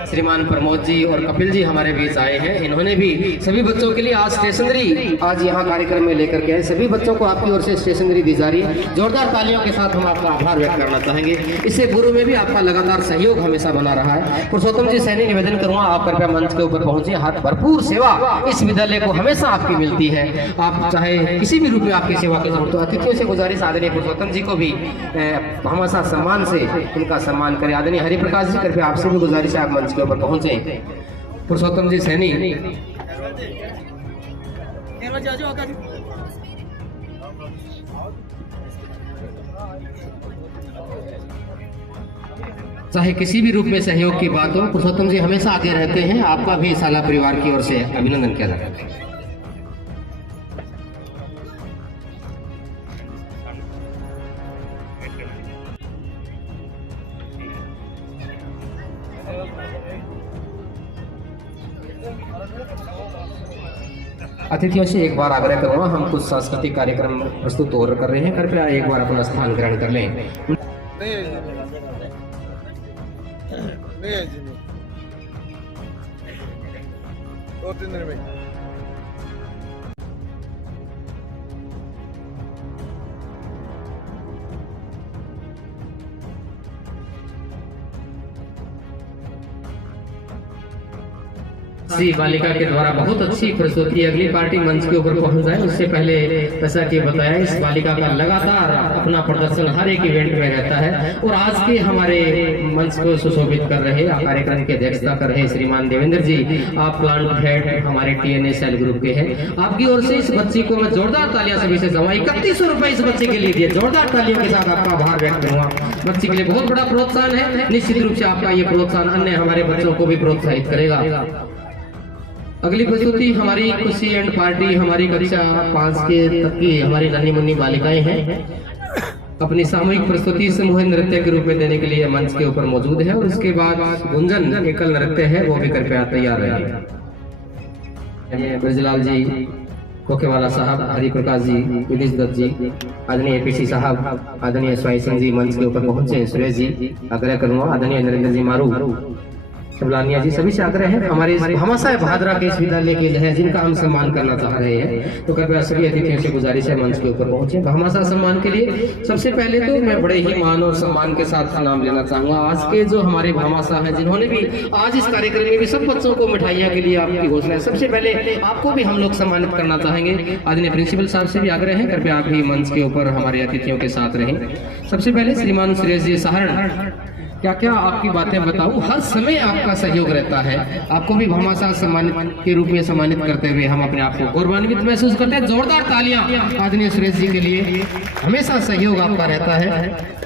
श्रीमान प्रमोद जी और कपिल जी हमारे बीच आए हैं। इन्होंने भी सभी बच्चों के लिए आज स्टेशनरी आज यहाँ कार्यक्रम में लेकर के आए। सभी बच्चों को आपकी ओर से स्टेशनरी दी जा रही है। जोरदार तालियों के साथ हम आपका आभार व्यक्त करना चाहेंगे। इससे पूर्व में भी आपका लगातार सहयोग हमेशा बना रहा है। पुरुषोत्तम जी सैनी निवेदन करूंगा, आप कृपया मंच के ऊपर पहुंचे। हाथ भरपूर सेवा इस विद्यालय को हमेशा आपकी मिलती है। आप चाहे किसी भी रूप में आपकी सेवा की जरूरत हो, अतिथियों से गुजारिश आदरणीय पुरुषोत्तम जी को भी भामाशाह सम्मान से उनका सम्मान करें। आदरणीय हरिप्रकाश जी कृपया आपसे भी गुजारिश है आप मंच के ऊपर पहुंचे। पुरुषोत्तम जी सैनी चाहे किसी भी रूप में सहयोग की बात हो, पुरुषोत्तम जी हमेशा आगे रहते हैं। आपका भी साला परिवार की ओर से अभिनंदन किया जाता है। अतिथियों से एक बार आग्रह करूंगा, हम कुछ सांस्कृतिक कार्यक्रम प्रस्तुत और कर रहे हैं, कृपया एक बार अपना स्थान ग्रहण कर लें। दो तीन दिन में बालिका के द्वारा बहुत अच्छी प्रस्तुति। अगली पार्टी मंच के ऊपर पहुंच जाए उससे पहले जैसा कि बताया, इस बालिका का लगातार अपना प्रदर्शन हर एक इवेंट में रहता है। और आज के हमारे मंच को सुशोभित कर रहे कार्यक्रम की अध्यक्षता कर रहे श्रीमान देवेंद्र जी, आप प्लांट हेड हमारे TNSL ग्रुप के हैं। आपकी ओर से इस बच्ची को मैं जोरदार तालियां सभी से जमा 3100 रुपए इस बच्चे के लिए दिए। जोरदार तालियों के साथ आपका आभार व्यक्त करूंगा। बच्ची के लिए बहुत बड़ा प्रोत्साहन है। निश्चित रूप से आपका ये प्रोत्साहन अन्य हमारे बच्चों को भी प्रोत्साहित करेगा। अगली प्रस्तुति हमारी खुशी एंड पार्टी हमारी कक्षा 5 के तक की हमारी नन्ही मुन्नी बालिकाएं हैं। अपनी सामूहिक प्रस्तुति समूह नृत्य के रूप में देने के लिए मंच के ऊपर मौजूद है। और उसके बाद गुंजन एकल नृत्य है, वो भी कृपया तैयार रहे। ब्रजलाल जी, कोकेवाला साहब, हरिप्रकाश जी, विनीश दत्त जी, आदरणीय APC साहब, आदरणीय स्वाई सिंह जी मंच के ऊपर पहुंचे। सुरेश जी आग्रह करूंगा, आदरणीय नरेंद्र जी मारू, शिवलानिया जी, सभी से आग्रह है। हमारे भामाशाह भादरा के इस विद्यालय के हैं जिनका हम सम्मान करना चाह रहे हैं, तो कृपया सभी अतिथियों से गुजारिश है मंच के ऊपर पहुंचे। भामाशाह सम्मान के लिए सबसे पहले तो मैं बड़े ही मान और सम्मान के साथ नाम लेना चाहूंगा आज के जो हमारे भामाशाह हैं, जिन्होंने भी आज इस कार्यक्रम में भी सब बच्चों को मिठाइयां के लिए आपकी घोषणा है। सबसे पहले आपको भी हम लोग सम्मानित करना चाहेंगे। आदरणीय प्रिंसिपल साहब से भी आग्रह है, कृपया आप भी मंच के ऊपर हमारे अतिथियों के साथ रहें। सबसे पहले श्रीमान सुरेश जी सहारण, क्या क्या आपकी बातें बताऊं, हर समय आपका सहयोग रहता है। आपको भी भामाशाह सम्मानित के रूप में सम्मानित करते हुए हम अपने आप को गौरवान्वित महसूस करते हैं। जोरदार तालियां आदरणीय सुरेश जी के लिए, हमेशा सहयोग आपका रहता है।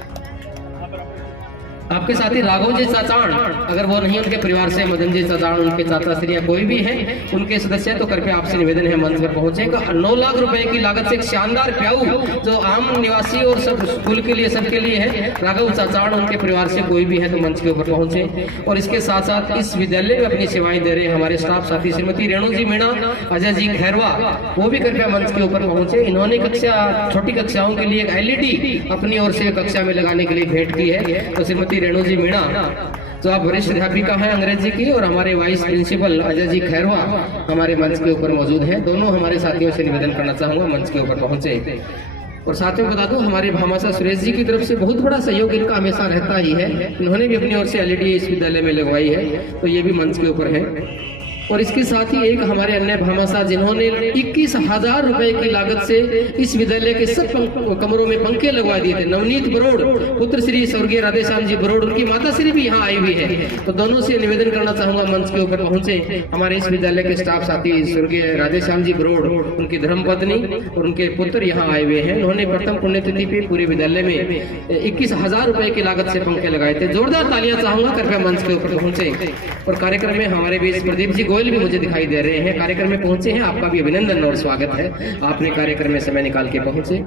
आपके साथी राघव जी चाचाण, अगर वो नहीं उनके परिवार से मदन जी चाचाण उनके चाचा श्री या कोई भी है उनके सदस्य, तो कृपया आपसे निवेदन है मंच पर पहुंचेगा। 9 लाख रुपए की लागत से एक शानदार प्याऊ जो आम निवासी और सब स्कूल के लिए सबके लिए है। राघव चाचाण उनके परिवार से कोई भी है तो मंच के ऊपर पहुंचे। और इसके साथ साथ इस विद्यालय में अपनी सेवाएं दे रहे हमारे स्टाफ साथी श्रीमती रेणु जी मीणा, अजय जी खैरवा, वो भी कृपया मंच के ऊपर पहुंचे। इन्होंने छोटी कक्षाओं के लिए LED अपनी ओर से कक्षा में लगाने के लिए भेंट की है। तो श्रीमती रेणु जी मीणा जो आप वरिष्ठ अध्यापिका हैं अंग्रेजी की, और हमारे वाइस प्रिंसिपल अजय जी खैरवा हमारे मंच के ऊपर मौजूद हैं। दोनों हमारे साथियों से निवेदन करना चाहूंगा मंच के ऊपर पहुंचे। और साथ में बता दूं, हमारे भामाशाह सुरेश जी की तरफ से बहुत बड़ा सहयोग इनका हमेशा रहता ही है। इन्होंने भी अपनी ओर से LED इस विद्यालय में लगवाई है, तो ये भी मंच के ऊपर है। और इसके साथ ही एक हमारे अन्य भामाशाह जिन्होंने 21,000 रुपए की लागत से इस विद्यालय के सब कमरों में पंखे लगवा दिए थे। नवनीत बरोड़, पुत्र श्री स्वर्गीय राधेश्याम जी बरोड़, उनकी माता श्री भी यहाँ आई हुई है। तो दोनों से निवेदन करना चाहूंगा मंच के ऊपर पहुंचे। हमारे इस विद्यालय के स्टाफ साथी स्वर्गीय राधेश्याम जी बरोड़, उनकी धर्मपत्नी और उनके पुत्र यहाँ आए हुए हैं। उन्होंने प्रथम पुण्यतिथि पे पूरे विद्यालय में 21,000 रुपए की लागत से पंखे लगाए थे। जोरदार तालियां चाहूंगा, कृपया मंच के ऊपर पहुंचे। और कार्यक्रम में हमारे बीच प्रदीप जी गोयल भी मुझे दिखाई दे रहे हैं, कार्यक्रम में पहुंचे हैं। आपका भी अभिनंदन और स्वागत है, आपने कार्यक्रम में समय निकाल के पहुंचे।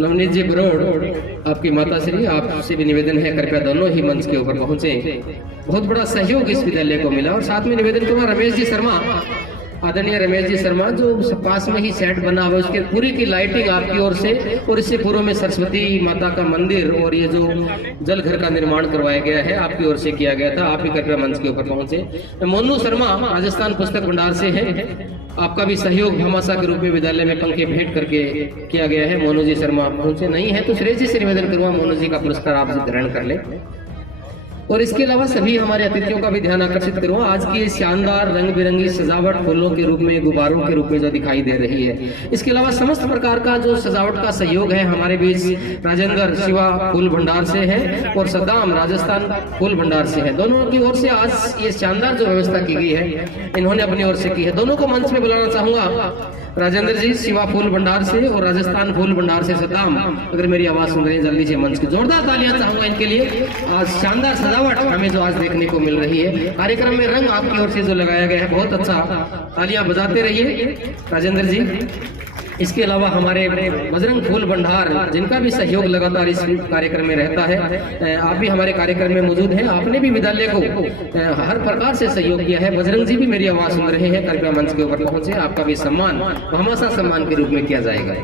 नवनीत जी बरोड़, आपकी माता श्री, आपसे भी निवेदन है कृपया दोनों ही मंच के ऊपर पहुंचे। बहुत बड़ा सहयोग इस विद्यालय को मिला। और साथ में निवेदन करूंगा रमेश जी शर्मा, आदरणीय रमेश जी शर्मा, जो पास में ही सेट बना हुआ है उसके पूरी की लाइटिंग आपकी ओर से, और इससे पूर्व में सरस्वती माता का मंदिर और ये जो जल घर का निर्माण करवाया गया है आपकी ओर से किया गया था। आप भी कृपया मंच के ऊपर पहुंचे। मोनू शर्मा राजस्थान पुस्तक भंडार से है, आपका भी सहयोग भामाशाह के रूप में विद्यालय में पंखे भेंट करके किया गया है। मोनू जी शर्मा पहुंचे नहीं है तो सुरेश जी से निवेदन करूंगा मोनू जी का पुरस्कार आप ग्रहण कर ले। और इसके अलावा सभी हमारे अतिथियों का भी ध्यान आकर्षित करूंगा। आज की शानदार रंग बिरंगी सजावट फूलों के रूप में, गुब्बारों के रूप में जो दिखाई दे रही है, इसके अलावा समस्त प्रकार का जो सजावट का सहयोग है हमारे बीच राजेंद्र शिवा फूल भंडार से है और सद्दाम राजस्थान फूल भंडार से है। दोनों की ओर से आज ये शानदार जो व्यवस्था की गई है इन्होंने अपनी ओर से की है। दोनों को मंच में बुलाना चाहूंगा, राजेंद्र जी शिवा फूल भंडार से और राजस्थान फूल भंडार से सद्दाम। अगर मेरी आवाज सुन रहे हैं जल्दी से मंच की जोरदार तालियां चाहूंगा इनके लिए। आज शानदार सजावट हमें जो आज देखने को मिल रही है, कार्यक्रम में रंग आपकी ओर से जो लगाया गया है बहुत अच्छा, तालियां बजाते रहिए राजेंद्र जी। इसके अलावा हमारे बजरंग फूल भंडार जिनका भी सहयोग लगातार इस कार्यक्रम में रहता है, आप भी हमारे कार्यक्रम में मौजूद हैं, आपने भी विद्यालय को हर प्रकार से सहयोग किया है। बजरंग जी भी मेरी आवाज सुन रहे हैं, कृपया मंच के ऊपर पहुंचे, आपका भी सम्मान भामाशाह सम्मान के रूप में किया जाएगा।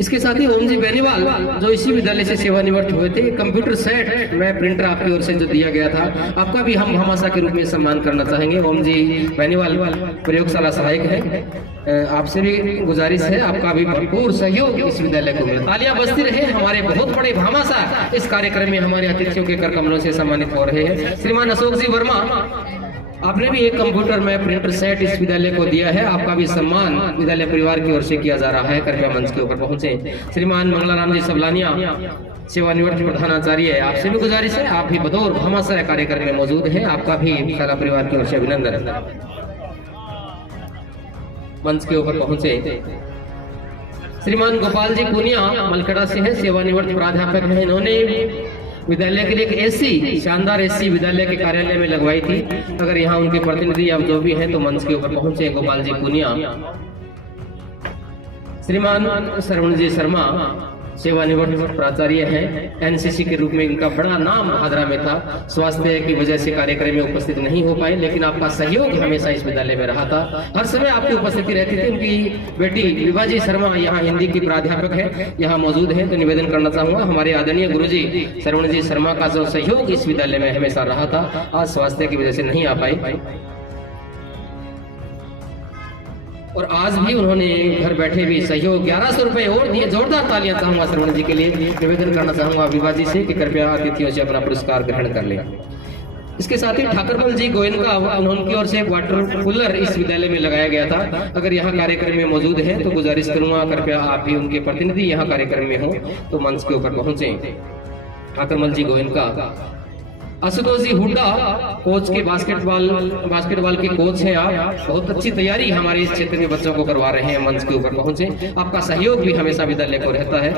इसके साथ ही ओम जी बेनीवाल जो इसी विद्यालय से सेवानिवृत्त हुए थे, कंप्यूटर सेट में प्रिंटर आपकी ओर से जो दिया गया था, आपका भी हम भामाशाह के रूप में सम्मान करना चाहेंगे। ओम जी बेनीवाल प्रयोगशाला सहायक है, आपसे भी गुजारिश है आपका भी भरपूर सहयोग इस विद्यालय को मिले। तालियां बजती रहे। हमारे बहुत बड़े भामाशाह इस कार्यक्रम में हमारे अतिथियों के कर कमलों से सम्मानित हो रहे हैं। श्रीमान अशोक जी वर्मा, आपने भी एक कंप्यूटर में प्रिंटर सेट इस विद्यालय को दिया है, आपका भी सम्मान विद्यालय परिवार की ओर से किया जा रहा है, कृपया मंच के ऊपर पहुंचे। श्रीमान मंगलाराम जी सबलानिया सेवानिवृत्त प्रधानाचार्य है, आपसे भी गुजारिश है आप भी बतौर भामाशाह कार्यक्रम में मौजूद है, आपका भी शाला परिवार की ओर से अभिनंदन। मंच के ऊपर पहुंचे। श्रीमान गोपाल जी पुनिया मलकड़ा से है, सेवानिवृत्त प्राध्यापक है, इन्होंने विद्यालय के लिए एक एसी शानदार एसी विद्यालय के कार्यालय में लगवाई थी। अगर यहाँ उनके प्रतिनिधि अब जो भी हैं तो मंच के ऊपर पहुंचे गोपाल जी पुनिया। श्रीमान श्रवण जी शर्मा सेवानिवृत्त प्राचार्य हैं, एनसीसी के रूप में इनका बड़ा नाम भादरा में था, स्वास्थ्य की वजह से कार्यक्रम में उपस्थित नहीं हो पाए, लेकिन आपका सहयोग हमेशा इस विद्यालय में रहा था, हर समय आपकी उपस्थिति रहती थी। उनकी बेटी विभा जी शर्मा यहाँ हिंदी की प्राध्यापक है, यहाँ मौजूद है, तो निवेदन करना चाहूंगा हमारे आदरणीय गुरुजी श्रवण जी शर्मा का जो सहयोग इस विद्यालय में हमेशा रहा था, आज स्वास्थ्य की वजह से नहीं आ पाई और आज भी उन्होंने घर बैठे भी सहयोग 1100 रुपए और दिए। जोरदार तालियां चाहूंगा श्रवण जी के लिए। निवेदन करना चाहूंगा विभा जी से कि कृपया अतिथियों से अपना पुरस्कार ग्रहण कर लें। इसके साथ ही ठाकरमल जी गोयनका, उनकी ओर से वाटर कूलर इस विद्यालय में लगाया गया था, अगर यहाँ कार्यक्रम में मौजूद है तो गुजारिश करूंगा कृपया आप भी उनके प्रतिनिधि यहाँ कार्यक्रम में हो तो मंच के ऊपर पहुंचे। ठाकरमल जी गोयनका। आशुतोष जी हुड्डा कोच के बास्केटबॉल के कोच हैं आप, बहुत अच्छी तैयारी हमारे इस क्षेत्र के बच्चों को करवा रहे हैं, मंच के ऊपर पहुंचे, आपका सहयोग भी हमेशा विद्यालय को रहता है।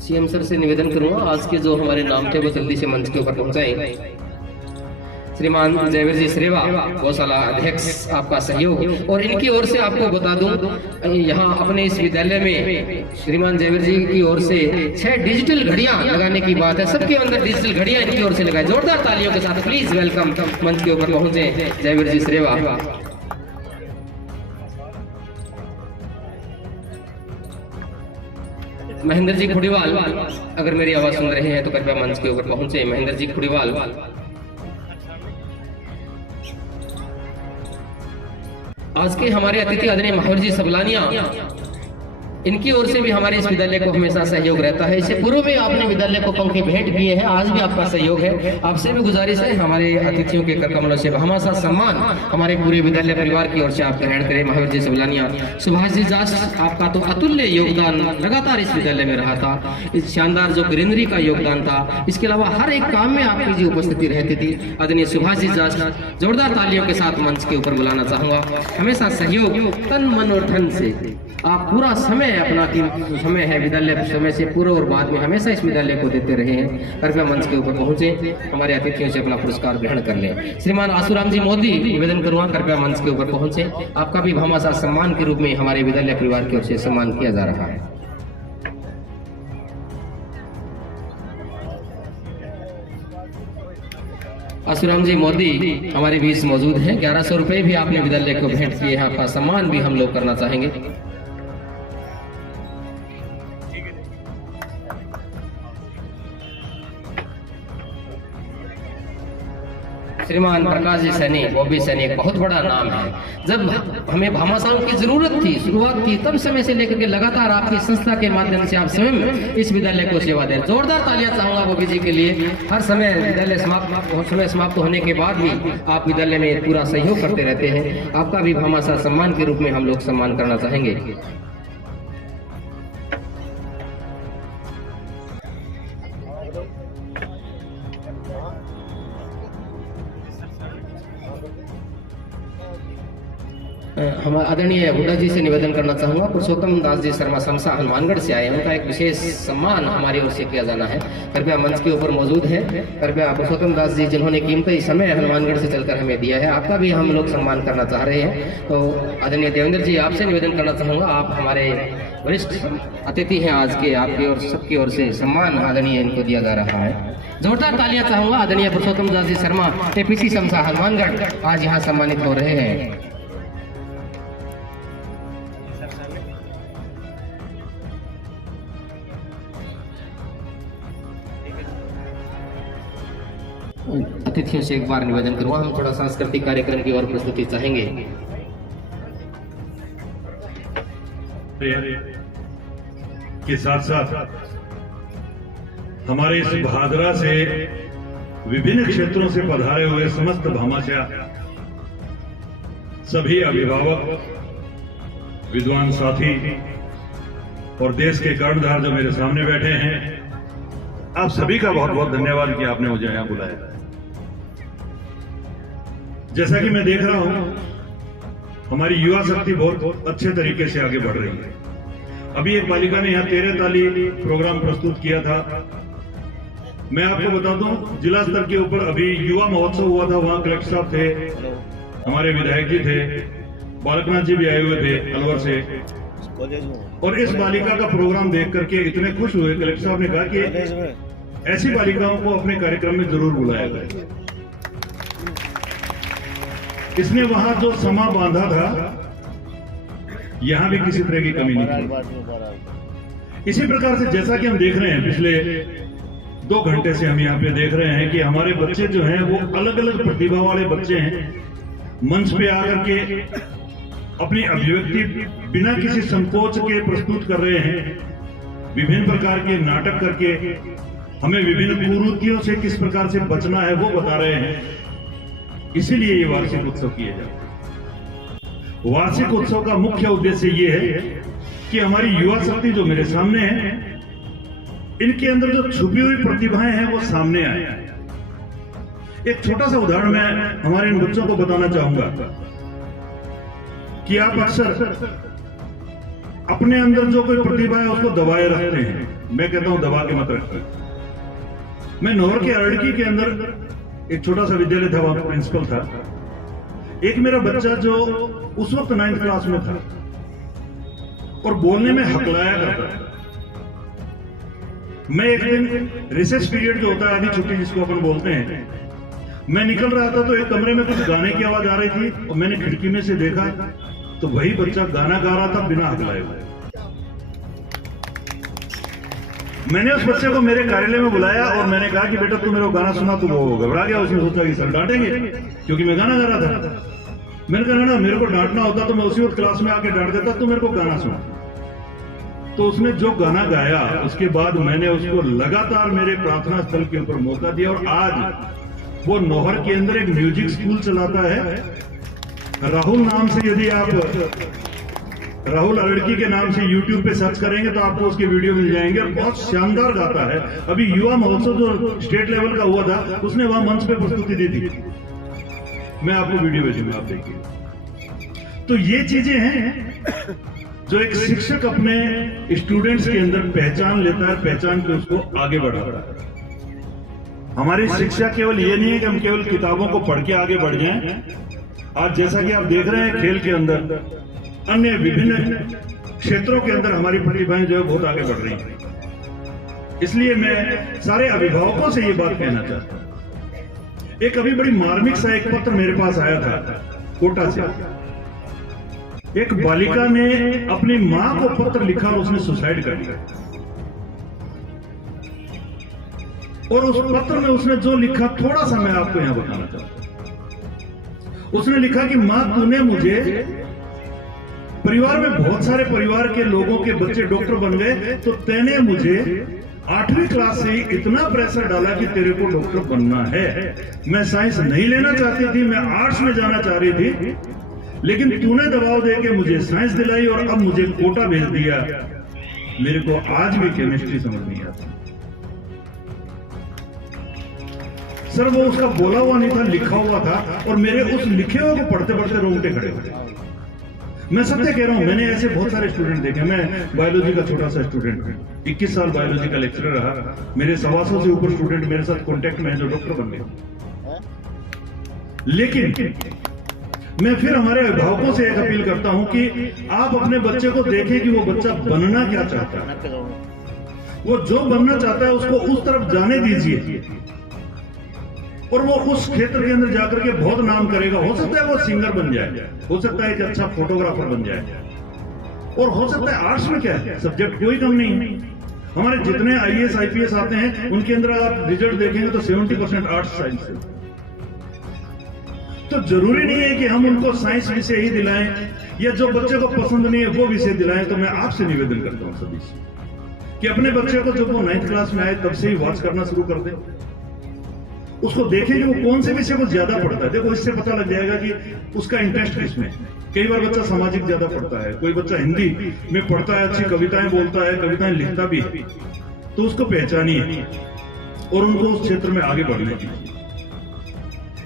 सीएम सर से निवेदन करूंगा आज के जो हमारे नाम थे वो जल्दी से मंच के ऊपर पहुंचाएं। श्रीमान जयवीर जी श्रेवा गौशाला अध्यक्ष, आपका सहयोग, और इनकी ओर से आपको बता दूं यहाँ अपने इस विद्यालय में श्रीमान जयवीर जी की ओर से 6 डिजिटल घड़ियां लगाने की बात है, सबके अंदर डिजिटल घड़ियां इनकी ओर से लगाए। जोरदार तालियों के साथ प्लीज वेलकम मंच के ऊपर पहुंचे जयवीर जी श्रेवा। महेंद्र जी खुड़ीवाल, अगर मेरी आवाज सुन रहे हैं तो कृपया मंच के ऊपर पहुंचे। महेंद्र जी खुड़ीवाल। आज के हमारे अतिथि आदरणीय महावीर जी सबलानिया, इनकी ओर से भी हमारे इस विद्यालय को हमेशा सहयोग रहता है। इससे पूर्व में आपने विद्यालय को पंखे भेंट किए हैं, आज भी आपका सहयोग है, आपसे भी गुजारिश है हमारे अतिथियों के कर कमलों से हमारा सम्मान हमारे पूरे विद्यालय परिवार की ओर से आप ग्रहण करें। महावीर जी सबलानिया। सुभाष जी जास, आपका तो अतुल्य योगदान लगातार इस विद्यालय में रहा था, इस शानदार जो ग्रीनरी का योगदान था, इसके अलावा हर एक काम में आपकी जी उपस्थिति रहती थी। आदरणीय सुभाष जी जास, जोरदार तालियों के साथ मंच के ऊपर बुलाना चाहूंगा, हमेशा सहयोग तन मन और धन से आप पूरा समय अपना समय है विद्यालय समय से पूर्व और बाद में हमेशा इस विद्यालय को देते रहे हैं। कृपया मंच के ऊपर पहुंचे, हमारे अतिथियों से अपना पुरस्कार ग्रहण कर लें। श्रीमान आशुराम जी मोदी, निवेदन करूंगा कृपया मंच के ऊपर पहुंचे, आपका भी भामाशाह सम्मान के रूप में हमारे विद्यालय परिवार की ओर से सम्मान किया जा रहा है। असुराम जी मोदी हमारे बीच मौजूद हैं। 1100 रुपए भी आपने विद्यालय को भेंट किए हैं, आपका सम्मान भी हम लोग करना चाहेंगे। श्रीमान प्रकाश जी सैनी, वो भी सैनी एक बहुत बड़ा नाम है। जब हमें भामाशाहों की जरूरत थी, शुरुआत थी, तब समय से लेकर के लगातार आपकी संस्था के माध्यम से आप स्वयं इस विद्यालय को सेवा दे। जोरदार तालियां चाहूंगा गोपी जी के लिए। हर समय विद्यालय समाप्त होने के बाद भी आप विद्यालय में पूरा सहयोग करते रहते हैं। आपका भी भामाशाह सम्मान के रूप में हम लोग सम्मान करना चाहेंगे। हम आदरणीय हुड्डा जी से निवेदन करना चाहूंगा, पुरुषोत्तम दास जी शर्मा समसा हनुमानगढ़ से आए हैं, उनका एक विशेष सम्मान हमारी ओर से किया जाना है। कृपया मंच के ऊपर मौजूद है। कृपया पुरुषोत्तम दास जी जिन्होंने कीमती समय हनुमानगढ़ से चलकर हमें दिया है, आपका भी हम लोग सम्मान करना चाह रहे हैं। तो आदरणीय देवेंद्र जी, आपसे निवेदन करना चाहूंगा, आप हमारे वरिष्ठ अतिथि हैं आज के, आपकी और सबकी ओर से सम्मान आदरणीय इनको दिया जा रहा है। जोरदार तालियां चाहूंगा। आदरणीय पुरुषोत्तम दास जी शर्मा APC समसा हनुमानगढ़ आज यहाँ सम्मानित हो रहे हैं। अतिथियों से एक बार निवेदन करूंगा, हम थोड़ा सांस्कृतिक कार्यक्रम की ओर प्रस्तुति चाहेंगे। के साथ साथ हमारे इस भादरा से विभिन्न क्षेत्रों से पधारे हुए समस्त भामाशाह, सभी अभिभावक, विद्वान साथी और देश के कर्णधार जो मेरे सामने बैठे हैं, आप सभी का बहुत बहुत धन्यवाद कि आपने मुझे यहां बुलाया। जैसा कि मैं देख रहा हूं, हमारी युवा शक्ति बहुत अच्छे तरीके से आगे बढ़ रही है। अभी एक बालिका ने यहाँ 13 ताली प्रोग्राम प्रस्तुत किया था। मैं आपको बता दूं, जिला स्तर के ऊपर अभी युवा महोत्सव हुआ था, वहां कलेक्टर साहब थे, हमारे विधायक जी थे, बालकनाथ जी भी आए हुए थे अलवर से, और इस बालिका का प्रोग्राम देख करके इतने खुश हुए। कलेक्टर साहब ने कहा कि ऐसी बालिकाओं को अपने कार्यक्रम में जरूर बुलाया जाए। इसने वहां जो समा बांधा था, यहां भी किसी तरह की कमी नहीं थी। इसी प्रकार से जैसा कि हम देख रहे हैं, पिछले 2 घंटे से हम यहाँ पे देख रहे हैं कि हमारे बच्चे जो हैं वो अलग अलग प्रतिभा वाले बच्चे हैं। मंच पे आकर के अपनी अभिव्यक्ति बिना किसी संकोच के प्रस्तुत कर रहे हैं। विभिन्न प्रकार के नाटक करके हमें विभिन्न कुरीतियों से किस प्रकार से बचना है वो बता रहे हैं। इसीलिए ये वार्षिक उत्सव किए जाते हैं। वार्षिक उत्सव का मुख्य उद्देश्य ये है कि हमारी युवा शक्ति जो मेरे सामने है, इनके अंदर जो छुपी हुई प्रतिभाएं हैं वो सामने आए। एक छोटा सा उदाहरण मैं हमारे इन बच्चों को बताना चाहूंगा कि आप अक्सर अपने अंदर जो कोई प्रतिभा है उसको दबाए रखते हैं। मैं कहता हूं दबा के मत रखिए। मैं नौहर के अरड़की के अंदर एक छोटा सा विद्यालय था, वहां प्रिंसिपल था। एक मेरा बच्चा जो उस वक्त 9th क्लास में था और बोलने में हकलाया करता था। मैं एक दिन रिसेस पीरियड जो होता है, आधी छुट्टी जिसको अपन बोलते हैं, मैं निकल रहा था तो एक कमरे में कुछ गाने की आवाज आ रही थी और मैंने खिड़की में से देखा तो वही बच्चा गाना गा रहा था बिना हकलाए हुए। मैंने उस बच्चे को मेरे कार्यालय में बुलाया और मैंने कहा कि बेटा तू मेरे को गाना सुना। तो वो घबरा गया, उसने सोचा कि सर डांटेंगे क्योंकि मैं गाना गा रहा था। मैंने कहा ना, मेरे को डांटना होता तो मैं उसी वक्त क्लास में आके डांट देता, तू मेरे को गाना सुना। तो उसने जो गाना गाया उसके बाद मैंने उसको लगातार मेरे प्रार्थना स्थल के ऊपर मौका दिया और आज वो नौहर के अंदर एक म्यूजिक स्कूल चलाता है। राहुल नाम से, यदि आप राहुल अरड़की के नाम से YouTube पे सर्च करेंगे तो आपको उसके वीडियो मिल जाएंगे और बहुत शानदार गाता है। अभी युवा महोत्सव जो स्टेट लेवल का हुआ था उसने वहां मंच पे प्रस्तुति दी थी। मैं आपको वीडियो भेजूंगा, आप देखिए। तो ये चीजें हैं जो एक शिक्षक अपने स्टूडेंट्स के अंदर पहचान लेता है, पहचान के उसको आगे बढ़ाता है। हमारी शिक्षा केवल ये नहीं है कि हम केवल किताबों को पढ़ के आगे बढ़ जाएं। आज जैसा कि आप देख रहे हैं, खेल के अंदर, अन्य विभिन्न क्षेत्रों के अंदर हमारी प्रतिभाएं जो है बहुत आगे बढ़ रही हैं। इसलिए मैं सारे अभिभावकों से ये बात कहना चाहता हूं, एक अभी बड़ी मार्मिक सा एक पत्र मेरे पास आया था कोटा से। एक बालिका ने अपनी मां को पत्र लिखा और उसने सुसाइड कर लिया। और उस पत्र में उसने जो लिखा थोड़ा सा मैं आपको यहां बताना चाहता हूं। उसने लिखा कि मां तूने मुझे, परिवार में बहुत सारे परिवार के लोगों के बच्चे डॉक्टर बन गए, तो तैने मुझे 8वीं क्लास से ही इतना प्रेशर डाला कि तेरे को डॉक्टर बनना है। मैं साइंस नहीं लेना चाहती थी, मैं आर्ट्स में जाना चाह रही थी, लेकिन तूने दबाव देके मुझे साइंस दिलाई और अब मुझे कोटा भेज दिया। मेरे को आज भी केमिस्ट्री समझ नहीं आती। सर वो उसका बोला हुआ नहीं था, लिखा हुआ था, और मेरे उस लिखे हुए को पढ़ते पढ़ते रोंगटे खड़े हो। मैं सत्य कह रहा हूं, मैंने ऐसे बहुत सारे स्टूडेंट देखे। मैं बायोलॉजी का छोटा सा स्टूडेंट हूं, 21 साल बायोलॉजी का लेक्चरर रहा। मेरे 125 से ऊपर स्टूडेंट मेरे साथ कांटेक्ट में है जो डॉक्टर बन गए। लेकिन मैं फिर हमारे अभिभावकों से एक अपील करता हूं कि आप अपने बच्चे को देखें कि वो बच्चा बनना क्या चाहता है। वो जो बनना चाहता है उसको उस तरफ जाने दीजिए, और वो उस क्षेत्र के अंदर जाकर के बहुत नाम करेगा। हो सकता है वो सिंगर बन जाए, हो सकता है कि अच्छा फोटोग्राफर बन जाए, और हो सकता है आर्ट्स में क्या है, सब्जेक्ट कोई कम नहीं है। हमारे जितने IAS IPS आते हैं उनके अंदर आप रिजल्ट देखेंगे तो 70% आर्ट्स साइंस है। तो जरूरी नहीं है कि हम उनको साइंस विषय ही दिलाएं, या जो बच्चे को पसंद नहीं है वो विषय दिलाएं। तो मैं आपसे निवेदन करता हूं सभी से कि अपने बच्चे को जब वो 9th क्लास में आए तब से ही वॉच करना शुरू कर दें। उसको देखें कि वो कौन से विषय को ज्यादा पढ़ता है। देखो इससे पता लग जाएगा कि उसका इंटरेस्ट किसमें है। कई बार बच्चा सामाजिक ज्यादा पढ़ता है, कोई बच्चा हिंदी में पढ़ता है, अच्छी कविताएं बोलता है, कविताएं लिखता भी है, तो उसको पहचानिए और उनको उस क्षेत्र में आगे बढ़ने दीजिए।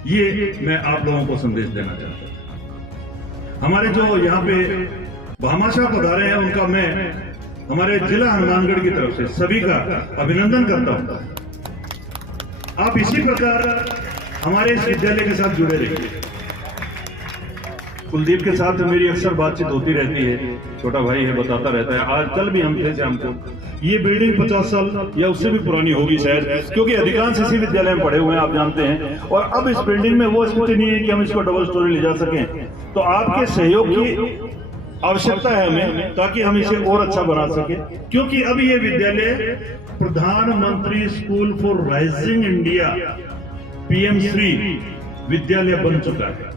ये मैं आप लोगों को संदेश देना चाहता हूं। हमारे जो यहाँ पे भामाशाह पधारे हैं उनका मैं हमारे जिला हनुमानगढ़ की तरफ से सभी का अभिनंदन करता हूं। आप इसी प्रकार हमारे इस विद्यालय के साथ जुड़े रहिए। कुलदीप के साथ मेरी अक्सर बातचीत होती रहती है, छोटा भाई है, बताता रहता है। आज कल भी हम थे शाम को। ये बिल्डिंग 50 साल या उससे भी पुरानी होगी शायद, क्योंकि अधिकांश इसी विद्यालय में पढ़े हुए हैं, आप जानते हैं। और अब इस बिल्डिंग में वो स्थिति नहीं है कि हम इसको डबल स्टोरी ले जा सकें। तो आपके सहयोग की आवश्यकता है हमें, ताकि हम इसे और अच्छा बना सके। क्योंकि अब ये विद्यालय प्रधानमंत्री school for rising India PM Shri विद्यालय बन चुका है।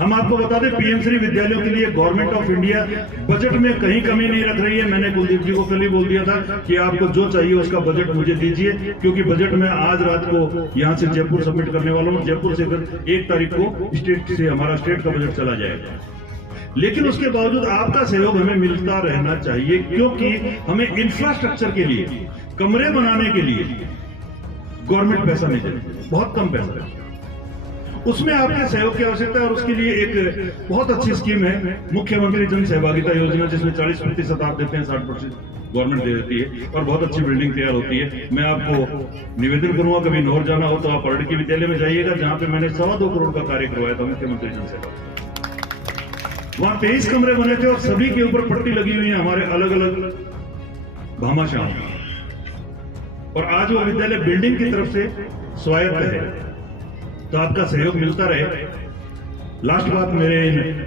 हम आपको बता दें, PM श्री विद्यालयों के लिए गवर्नमेंट ऑफ इंडिया बजट में कहीं कमी नहीं रख रही है। मैंने कुलदीप जी को कल ही बोल दिया था कि आपको जो चाहिए उसका बजट मुझे दीजिए, क्योंकि बजट में आज रात को यहां से जयपुर सबमिट करने वाला हूं। जयपुर से फिर 1 तारीख को स्टेट से हमारा स्टेट का बजट चला जाएगा। लेकिन उसके बावजूद आपका सहयोग हमें मिलता रहना चाहिए, क्योंकि हमें इंफ्रास्ट्रक्चर के लिए, कमरे बनाने के लिए गवर्नमेंट पैसा नहीं देती, बहुत कम पैसा है। उसमें आपके सहयोग की आवश्यकता है। और उसके लिए एक बहुत अच्छी स्कीम है मुख्यमंत्री जन सहभागिता योजना, जिसमें 40% आप देते हैं, 60% गवर्नमेंट दे देती है, और बहुत अच्छी बिल्डिंग तैयार होती है। मैं आपको निवेदन करूंगा, कभी नौर जाना हो तो आप अरड़ के विद्यालय में जाइएगा, जहां पे मैंने 2.25 करोड़ का कार्य करवाया था मुख्यमंत्री जन सहभागिता। वहां 23 कमरे बने थे और सभी के ऊपर पट्टी लगी हुई है हमारे अलग अलग भामाशाह। और आज वो विद्यालय बिल्डिंग की तरफ से स्वायत्त है। तो आपका सहयोग मिलता रहे। लास्ट बात मेरे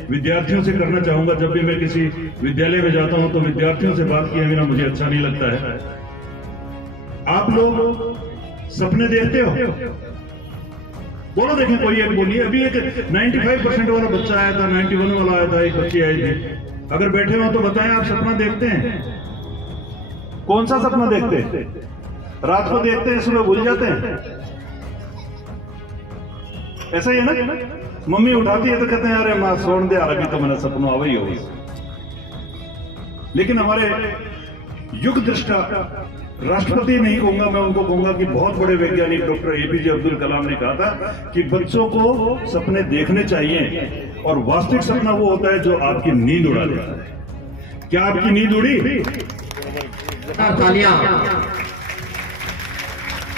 विद्यार्थियों से करना चाहूंगा, जब भी मैं किसी विद्यालय में जाता हूं तो विद्यार्थियों से बात किए बिना मुझे अच्छा नहीं लगता है। आप लोग सपने देखते हो? बोलो, देखें कोई एक बोलिए। अभी एक 95% वाला बच्चा आया था, 91 वाला आया था, एक बच्ची आई थी। अगर बैठे हो तो बताएं, आप सपना देखते हैं? कौन सा सपना देखते हैं? रात को देखते हैं, सुबह भूल जाते हैं, ऐसा ही है ना? मम्मी उठाती है तो कहते हैं अरे माँ सोन दे, अभी तो मैंने सपना आवा ही होगी। लेकिन हमारे युग दृष्टा राष्ट्रपति नहीं कहूंगा, मैं उनको कहूंगा कि बहुत बड़े वैज्ञानिक डॉक्टर APJ अब्दुल कलाम ने कहा था कि बच्चों को सपने देखने चाहिए, और वास्तविक सपना वो होता है जो आपकी नींद उड़ा देता है। क्या आपकी नींद उड़ी? तालियां।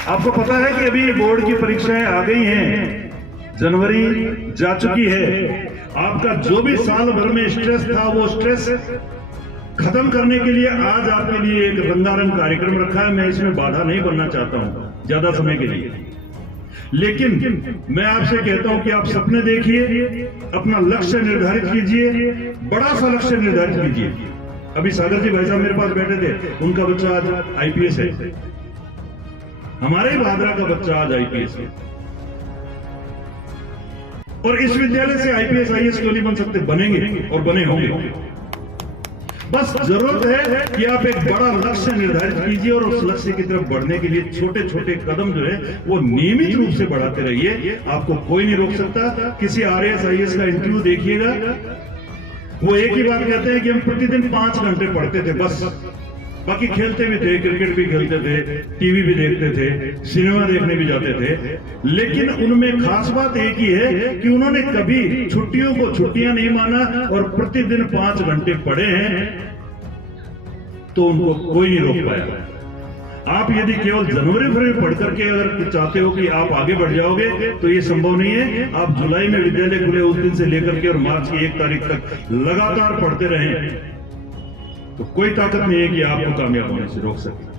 आपको पता है कि अभी बोर्ड की परीक्षाएं आ गई हैं, जनवरी जा चुकी है। आपका जो भी साल भर में स्ट्रेस था, वो स्ट्रेस खत्म करने के लिए आज आपके लिए एक रंगारंग कार्यक्रम रखा है। मैं इसमें बाधा नहीं बनना चाहता हूं ज्यादा समय के लिए, लेकिन मैं आपसे कहता हूं कि आप सपने देखिए, अपना लक्ष्य निर्धारित कीजिए, बड़ा सा लक्ष्य निर्धारित कीजिए। अभी सागर जी भाई साहब मेरे पास बैठे थे, उनका बच्चा आज आईपीएस है, हमारे ही भादरा का बच्चा आज आईपीएस है। और इस विद्यालय से आईपीएस आईएएस क्यों नहीं बन सकते? बनेंगे और बने होंगे। बस जरूरत है कि आप एक बड़ा लक्ष्य निर्धारित कीजिए और उस लक्ष्य की तरफ बढ़ने के लिए छोटे छोटे कदम जो है वो नियमित रूप से बढ़ाते रहिए। आपको कोई नहीं रोक सकता। किसी आरएएस आईएएस का इंटरव्यू देखिएगा, वो एक ही बात कहते हैं कि हम प्रतिदिन 5 घंटे पढ़ते थे बस, बाकी खेलते भी थे, क्रिकेट भी खेलते थे, टीवी भी देखते थे, सिनेमा देखने भी जाते थे। लेकिन उनमें खास बात एक ही है कि उन्होंने कभी छुट्टियों को छुट्टियां नहीं माना और प्रतिदिन 5 घंटे पढ़े हैं, तो उनको कोई नहीं रोक पाया। आप यदि केवल जनवरी फरवरी पढ़ करके अगर चाहते हो कि आप आगे बढ़ जाओगे तो ये संभव नहीं है। आप जुलाई में विद्यालय खुले उस दिन से लेकर के और मार्च की 1 तारीख तक लगातार पढ़ते रहें, तो कोई ताकत नहीं है कि आपको कामयाब होने से रोक सके।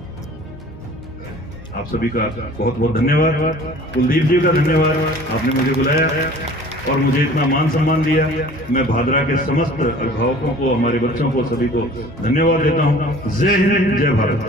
आप सभी का बहुत बहुत धन्यवाद। कुलदीप जी का धन्यवाद, आपने मुझे बुलाया और मुझे इतना मान सम्मान दिया। मैं भादरा के समस्त अभिभावकों को, हमारे बच्चों को, सभी को धन्यवाद देता हूं। जय हिंद, जय भारत।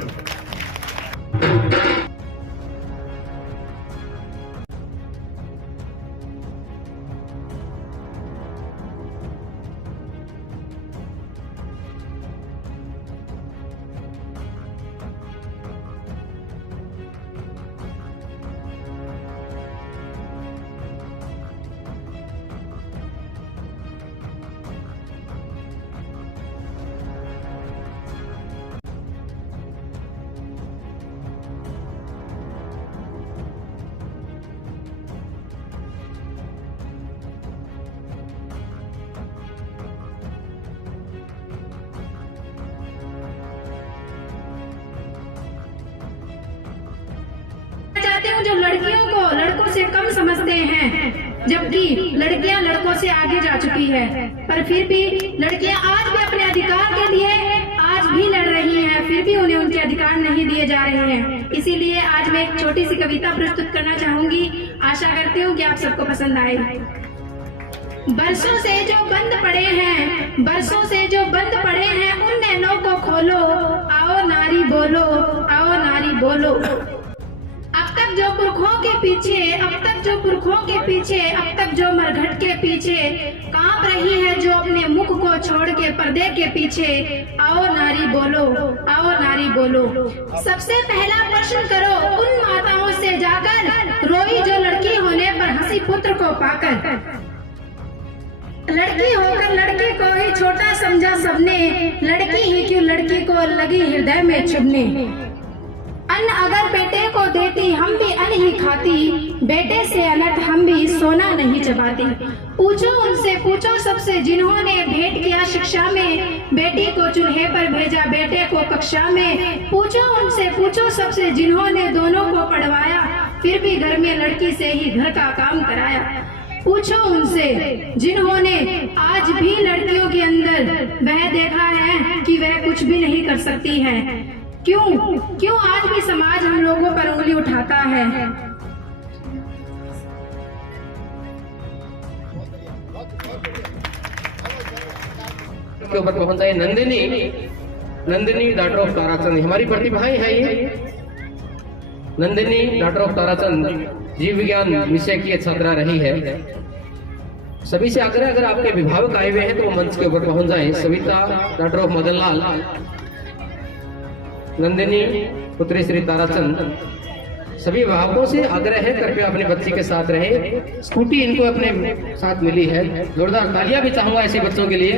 जो लड़कियों को लड़कों से कम समझते हैं, जबकि लड़कियां लड़कों से आगे जा चुकी है, पर फिर भी लड़कियां आज भी अपने अधिकार के लिए आज भी लड़ रही हैं, फिर भी उन्हें उनके अधिकार नहीं दिए जा रहे हैं। इसीलिए आज मैं एक छोटी सी कविता प्रस्तुत करना चाहूंगी। आशा करती हूँ कि आप सबको पसंद आए। बरसों से जो बंद पड़े हैं, बरसों से जो बंद पड़े हैं, उन नैनों को खोलो, आओ नारी बोलो, आओ नारी बोलो। अब तक जो पुरखों के पीछे, अब तक जो पुरखों के पीछे, अब तक जो मरघट के पीछे कांप रही है, जो अपने मुख को छोड़ के पर्दे के पीछे, आओ नारी बोलो, आओ नारी बोलो। सबसे पहला प्रश्न करो उन माताओं से जाकर, रोई जो लड़की होने पर हंसी पुत्र को पाकर। लड़की होकर लड़के को ही छोटा समझा सबने, लड़की ही क्यों लड़की को लगी हृदय में चुभने। अन्न अगर बेटे को देती हम भी अन्न ही खाती, बेटे से अनर्थ हम भी सोना नहीं चबाती। पूछो उनसे, पूछो सबसे जिन्होंने भेंट किया शिक्षा में, बेटी को चूल्हे पर भेजा बेटे को कक्षा में। पूछो उनसे, पूछो सबसे जिन्होंने दोनों को पढ़वाया, फिर भी घर में लड़की से ही घर का काम कराया। पूछो उनसे जिन्होंने आज भी लड़कियों के अंदर वह देखा है कि वह कुछ भी नहीं कर सकती है। क्यों आज भी समाज हम लोगों पर उंगली उठाता है। के ऊपर पहुंच जाए नंदिनी डॉक्टर ऑफ ताराचंद, हमारी प्रतिभाएं है ये। नंदिनी डॉक्टर ऑफ ताराचंद जीव विज्ञान विषय की छात्रा रही है। सभी से आग्रह, अगर आपके अभिभावक आए हुए हैं तो वो मंच के ऊपर पहुंच जाएं। सविता डॉक्टर ऑफ मदनलाल, नंदिनी पुत्री श्री ताराचंद। सभी अभिभावकों से आग्रह है कृपया अपने बच्ची के साथ रहे। स्कूटी इनको अपने साथ मिली है, जोरदार तालियां भी चाहूंगा ऐसे बच्चों के लिए।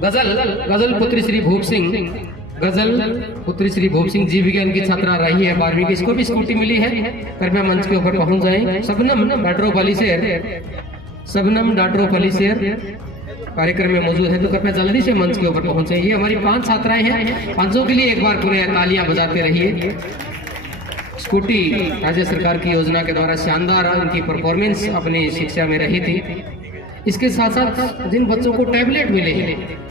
गजल पुत्री श्री भूप सिंह, गजल पुत्री श्री भूप सिंह जीव विज्ञान की छात्रा रही है 12वीं की, इसको भी स्कूटी मिली है। कृपया मंच के ऊपर पहुंच जाएं। Shabnam doctor of Alisher, Shabnam doctor of Alisher कार्यक्रम में मौजूद है, तो कृपया जल्दी से मंच के ऊपर पहुंचे। ये हमारी 5 छात्राएं हैं, 5 के लिए एक बार पूरे तालियां बजाते रहिए। स्कूटी राज्य सरकार की योजना के द्वारा शानदार इनकी परफॉर्मेंस अपनी शिक्षा में रही थी। इसके साथ साथ जिन बच्चों को टैबलेट मिले हैं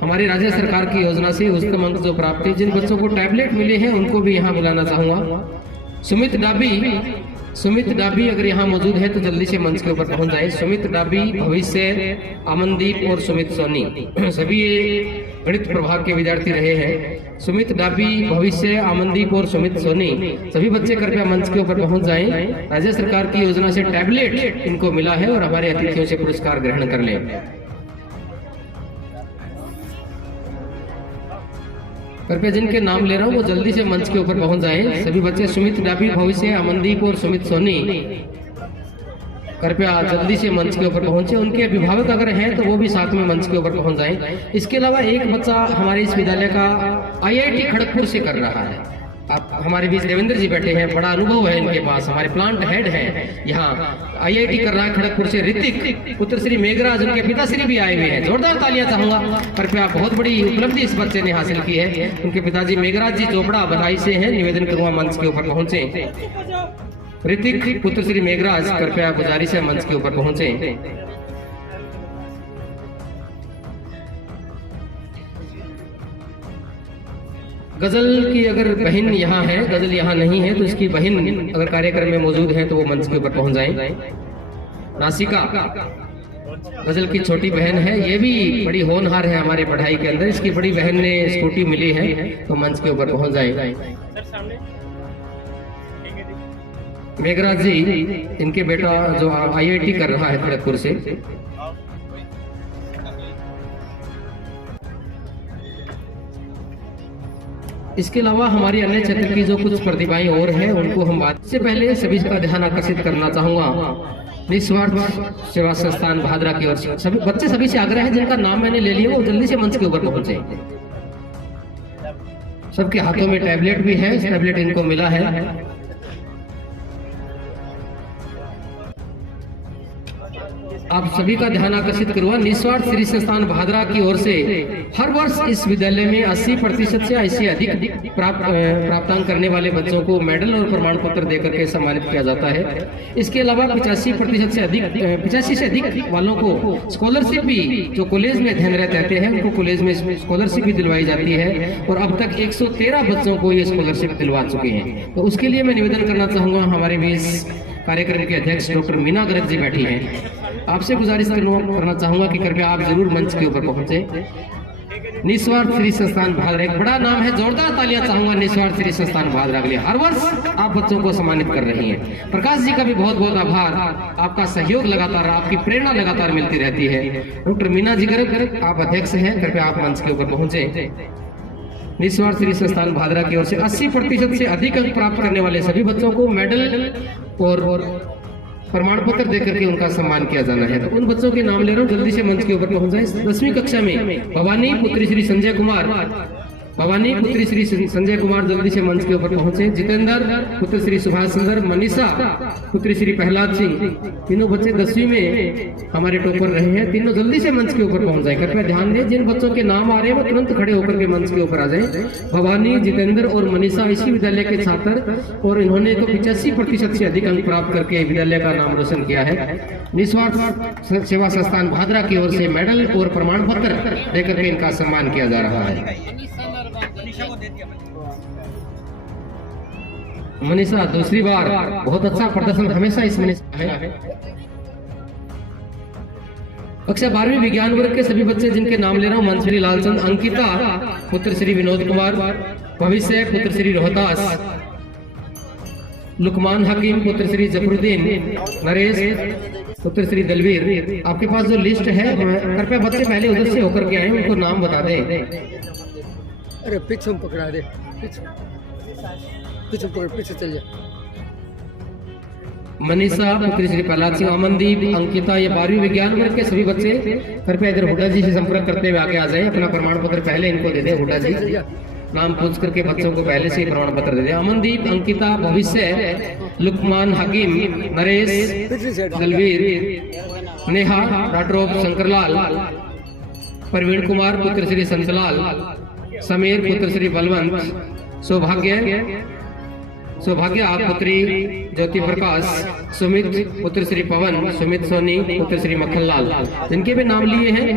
हमारी राज्य सरकार की योजना से उच्चतम अंक जो प्राप्त है, जिन बच्चों को टैबलेट मिले हैं उनको भी यहाँ बुलाना चाहूंगा। सुमित डाबी अगर यहाँ मौजूद है तो जल्दी से मंच के ऊपर पहुंच जाए। सुमित डाबी, भविष्य, अमनदीप और सुमित सोनी, सभी ये गणित प्रभाग के विद्यार्थी रहे हैं। सुमित डाबी, भविष्य, अमनदीप और सुमित सोनी, सभी बच्चे कृपया मंच के ऊपर पहुंच जाएं। राज्य सरकार की योजना से टैबलेट इनको मिला है और हमारे अतिथियों से पुरस्कार ग्रहण कर लें। कृपया जिनके नाम ले रहा हूँ वो जल्दी से मंच के ऊपर पहुंच जाएं। सभी बच्चे सुमित डाबी, भविष्य, अमनदीप और सुमित सोनी कृपया जल्दी से मंच के ऊपर पहुंचे। उनके अभिभावक अगर हैं तो वो भी साथ में मंच के ऊपर पहुंच जाएं। इसके अलावा एक बच्चा हमारे इस विद्यालय का IIT खड़गपुर से कर रहा है। आप हमारे बीच देवेंद्र जी बैठे हैं, बड़ा अनुभव है इनके पास, हमारे प्लांट हेड हैं यहाँ, IIT कर रहा है खड़गपुर से ऋतिक पुत्र श्री मेघराज, उनके पिताश्री भी आए हुए हैं। जोरदार तालियां चाहूंगा। कृपया, बहुत बड़ी उपलब्धि इस बच्चे ने हासिल की है। उनके पिताजी मेघराज जी चोपड़ा बधाई से हैं, निवेदन करूंगा मंच के ऊपर पहुंचे। ऋतिक पुत्र श्री मेघराज कृपया गुजारिश है मंच के ऊपर पहुंचे। गजल की अगर बहन यहाँ है, गजल यहाँ नहीं है तो इसकी बहन अगर कार्यक्रम में मौजूद है तो वो मंच के ऊपर पहुंच जाए। नासिका गजल की छोटी बहन है, ये भी बड़ी होनहार है हमारे पढ़ाई के अंदर। इसकी बड़ी बहन ने स्कूटी मिली है तो मंच के ऊपर पहुंच जाए। मेघराज जी, इनके बेटा जो IIT कर रहा है खड़गपुर से। इसके अलावा हमारी अन्य क्षेत्र की जो कुछ प्रतिभाएं और हैं उनको हम बात से पहले सभी का ध्यान आकर्षित करना चाहूंगा। निस्वार्थ सेवा संस्थान भादरा की ओर से सभी बच्चे, सभी से आग्रह है जिनका नाम मैंने ले लिया वो जल्दी से मंच के ऊपर पहुंचे। सबके हाथों में टैबलेट भी है, टैबलेट इनको मिला है। आप सभी का ध्यान आकर्षित करूंगा। निस्वार्थ श्री संस्थान भादरा की ओर से हर वर्ष इस विद्यालय में 80% से इससे अधिक प्राप्तांक करने वाले बच्चों को मेडल और प्रमाण पत्र देकर के सम्मानित किया जाता है। इसके अलावा 85% से अधिक 85 से अधिक वालों को स्कॉलरशिप भी, जो कॉलेज में अध्ययनरत रहते हैं उनको कॉलेज में स्कॉलरशिप भी दिलवाई जाती है और अब तक 113 बच्चों को ये स्कॉलरशिप दिलवा चुके हैं। तो उसके लिए मैं निवेदन करना चाहूंगा, हमारे बीच कार्यक्रम के अध्यक्ष डॉक्टर मीना गर्ग जी बैठी हैं, आपसे गुजारिश करना चाहूंगा कि कृपया आप जरूर मंच के ऊपर पहुंचे। निस्वार्थ श्री संस्थान भादरा, एक बड़ा नाम है, जोरदार तालियां चाहूंगा निस्वार्थ श्री संस्थान भादरा के लिए। हर वर्ष आप बच्चों को सम्मानित कर रही हैं। प्रकाश जी का भी बहुत बहुत आभार, आपका सहयोग लगातार, आपकी प्रेरणा लगातार मिलती रहती है। डॉक्टर मीना जी गर्ग, आप अध्यक्ष हैं, कृपया आप मंच के ऊपर पहुंचे। निस्वार्थ श्री संस्थान भादरा की ओर से 80% से अधिक अंक प्राप्त करने वाले सभी बच्चों को मेडल और प्रमाण पत्र देकर के उनका सम्मान किया जाना है। तो उन बच्चों के नाम ले रहा हूँ, जल्दी से मंच के ऊपर पहुंच जाए। 10वीं कक्षा में भवानी पुत्री श्री संजय कुमार, भवानी पुत्री श्री संजय कुमार जल्दी से मंच के ऊपर पहुंचे। जितेंद्र पुत्र श्री सुभाष सुंदर, मनीषा पुत्री श्री प्रहलाद सिंह, तीनों बच्चे 10वीं में हमारे टॉपर रहे हैं, तीनों जल्दी से मंच के ऊपर पहुंच जाए। कृपया ध्यान दें, जिन बच्चों के नाम आ रहे हैं वो तुरंत खड़े होकर के मंच के ऊपर आ जाए। भवानी, जितेंद्र और मनीषा इसी विद्यालय के छात्र और इन्होंने तो 85% से अधिक अंक प्राप्त करके विद्यालय का नाम रोशन किया है। निस्वार्थ सेवा संस्थान भादरा की ओर से मेडल और प्रमाण पत्र देकर के इनका सम्मान किया जा रहा है। मनीषा दूसरी बार, बहुत अच्छा प्रदर्शन हमेशा इस मनीषा है। कक्षा 12वीं विज्ञान वर्ग के सभी बच्चे जिनके नाम ले रहा हूँ, मंसरी लालचंद, अंकिता पुत्र श्री विनोद कुमार, भविष्य पुत्र श्री रोहतास, लुकमान हकीम पुत्र श्री जफरुद्दीन, नरेश पुत्र श्री दलवीर। आपके पास जो लिस्ट है, कृपया बच्चे पहले उधर से होकर के आए, उनको नाम बता दें। अरे पीछे पकड़ा दे, पीछे पकड़, पीछे चल जा। मनीषा पुत्री श्री प्रहलाद सिंह, अमनदीप, अंकिता, ये 12वीं विज्ञान वर्ग के सभी बच्चे कृपया इधर हुड्डा जी से संपर्क करते हुए आगे आ जाए। अपना प्रमाण पत्र पहले इनको दे दें। हुड्डा जी नाम पूछ करके बच्चों को पहले से ही प्रमाण पत्र दे दें। अमनदीप, अंकिता, भविष्य, लुकमान हकीम, नरेश, दलवीर, नेहा, डॉक्टर शंकरलाल, प्रवीण कुमार पुत्र श्री संतलाल, समीर पुत्र श्री बलवंत, सौभाग्य आप पुत्री ज्योति प्रकाश, सुमित पुत्र श्री पवन, सुमित सोनी पुत्र श्री मक्खनलाल, जिनके भी नाम लिए हैं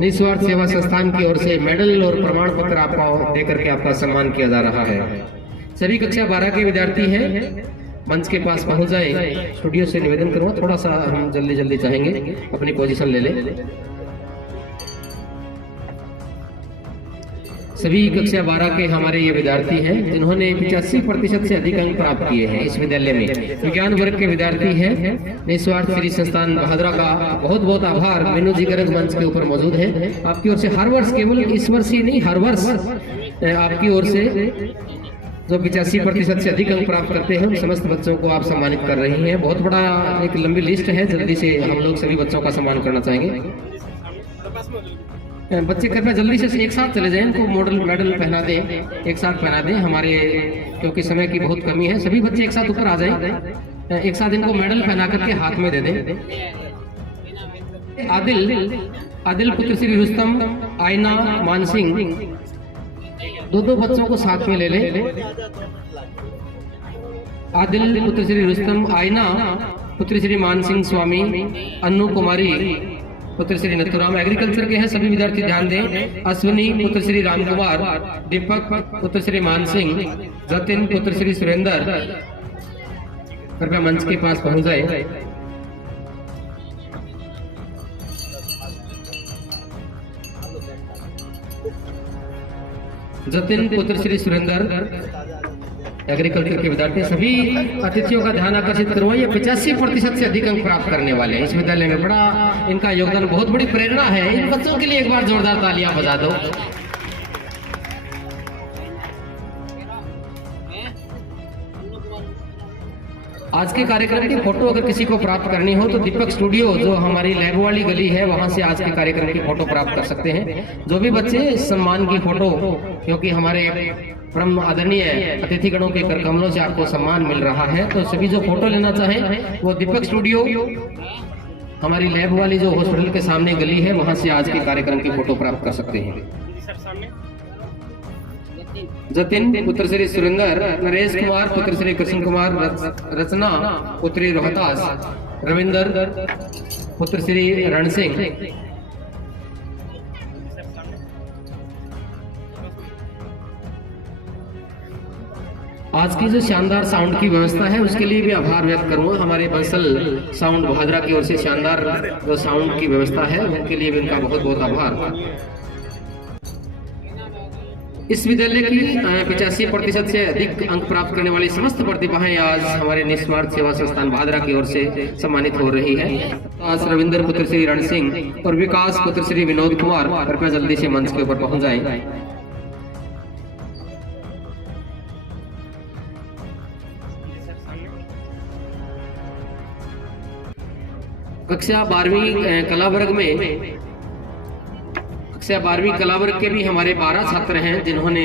निस्वार्थ सेवा संस्थान की ओर से मेडल और प्रमाण पत्र आपको देकर के आपका सम्मान किया जा रहा है। सभी कक्षा 12 के विद्यार्थी हैं, मंच के पास पहुंच जाए। स्टूडियो से निवेदन करूंगा, थोड़ा सा हम जल्दी चाहेंगे अपनी पोजीशन ले लें। सभी कक्षा 12 के हमारे ये विद्यार्थी हैं जिन्होंने 85% से अधिक अंक प्राप्त किए हैं। इस विद्यालय में विज्ञान वर्ग के विद्यार्थी हैं। निस्वार्थ सेवी संस्थान बहादुरा का बहुत बहुत आभार। मीनू जी गर्ग मंच के ऊपर मौजूद है। आपकी ओर से हर वर्ष, केवल इस वर्ष ही नहीं, हर वर्ष आपकी ओर से जो 85% से अधिक अंक प्राप्त करते हैं उन समस्त बच्चों को आप सम्मानित कर रही हैं। बहुत बड़ा एक लंबी लिस्ट है, जल्दी से हम लोग सभी बच्चों का सम्मान करना चाहेंगे। बच्चे कृपया जल्दी से एक साथ चले जाएं, इनको मेडल पहना दें, एक साथ पहना दें हमारे, क्योंकि समय की बहुत कमी है। सभी बच्चे एक साथ ऊपर आ जाएं, एक साथ इनको मेडल पहना करके हाथ में दे दें। आदिल पुत्र श्री रुस्तम, आयना मानसिंह, दो बच्चों को साथ में ले लें। आदिल पुत्र श्री रुस्तम, आयना पुत्र श्री मानसिंह स्वामी, अन्नू कुमारी पुत्र श्री नथुराम, एग्रीकल्चर के हैं सभी विद्यार्थी ध्यान दें। अश्विनी पुत्र श्री राम कुमार, दीपक पुत्र श्री मान सिंह, जतिन पुत्र श्री सुरेंद्र, कृपया मंच के पास पहुंच जाए। जतिन पुत्र श्री सुरेंद्र, एग्रीकल्चर के विद्यार्थी। सभी अतिथियों का ध्यान आकर्षित करवाइए। 85% से अधिक अंक प्राप्त करने वाले हैं इस विद्यालय में। बड़ा इनका योगदान, बहुत बड़ी प्रेरणा है। इन बच्चों के लिए एक बार जोरदार तालियां बजा दो। आज के कार्यक्रम की फोटो अगर किसी को प्राप्त करनी हो तो दीपक स्टूडियो, जो हमारी लैब वाली गली है, वहां से आज के कार्यक्रम की फोटो प्राप्त कर सकते हैं। जो भी बच्चे सम्मान की फोटो, क्योंकि हमारे परम आदरणीय अतिथिगणों के कर कमलों से आपको सम्मान मिल रहा है, तो सभी जो फोटो लेना चाहें वो दीपक स्टूडियो, हमारी लैब वाली जो हॉस्पिटल के सामने गली है, वहां से आज के कार्यक्रम की फोटो प्राप्त कर सकते हैं। जतिन पुत्र श्री सुरेंद्र, नरेश कुमार पुत्र श्री कृष्ण कुमार, रचना पुत्री रोहतास, रविंदर पुत्र श्री रण सिंह। आज की जो शानदार साउंड की व्यवस्था है उसके लिए भी आभार व्यक्त करूंगा। हमारे बंसल साउंड बहादुरा की ओर से शानदार जो साउंड की व्यवस्था है उनके लिए भी इनका बहुत बहुत आभार। इस विद्यालय की 85% से अधिक अंक प्राप्त करने वाली समस्त प्रतिभाएं आज हमारे निस्वार्थ सेवा संस्थान बहादुरा की ओर से सम्मानित हो रही है। आज रविंदर पुत्र श्री रण सिंह और विकास पुत्र श्री विनोद कुमार, कृपया जल्दी से मंच के ऊपर पहुंच जाएं। कक्षा 12वीं कला वर्ग में, कक्षा 12वीं कला वर्ग के भी हमारे 12 छात्र हैं जिन्होंने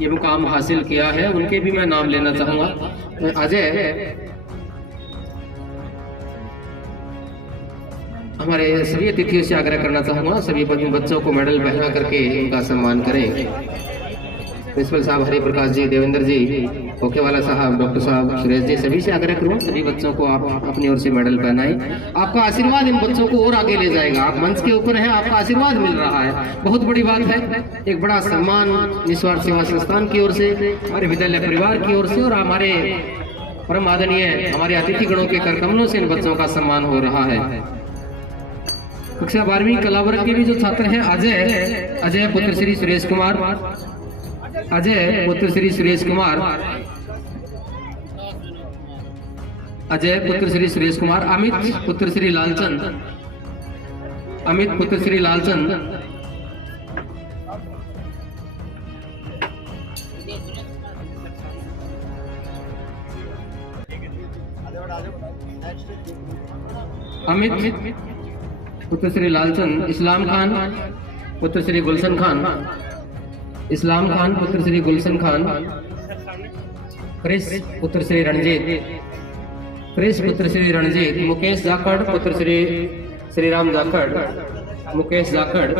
ये मुकाम हासिल किया है। उनके भी मैं नाम लेना चाहूंगा। अजय, हमारे सभी अतिथियों से आग्रह करना चाहूंगा, सभी बच्चों को मेडल पहना करके इनका सम्मान करें। प्रिंसिपल साहब हरि प्रकाश जी, देवेंद्र जी, ओकेवाला साहब, डॉक्टर साहब, सुरेश जी, सभी से आग्रह करूंगा सभी बच्चों को आप अपनी ओर से मेडल पहनाएं। आपका आशीर्वाद इन बच्चों को और आगे ले जाएगा। आप मंच के ऊपर हैं, आपका आशीर्वाद मिल रहा है, बहुत बड़ी बात है। एक बड़ा सम्मान निस्वार्थ सेवा संस्थान की ओर से, हमारे विद्यालय परिवार की ओर से और हमारे परम आदरणीय हमारे अतिथिगणों के कर कमलों से इन बच्चों का सम्मान हो रहा है। कक्षा 12वीं कला वर्ग के भी जो छात्र हैं, अजय पुत्र श्री सुरेश कुमार, अजय पुत्र श्री सुरेश कुमार, अजय पुत्र श्री सुरेश कुमार, अमित पुत्र श्री लालचंद, अमित पुत्र श्री लालचंद, अमित पुत्र श्री लालचंद, इस्लाम खान पुत्र श्री गुलशन खान, इस्लाम खान पुत्र श्री गुलशन खान, क्रिस पुत्र श्री रणजीत, क्रिस पुत्र श्री रणजीत, मुकेश जाखड़ पुत्र श्री राम जाखड़, मुकेश जाखड़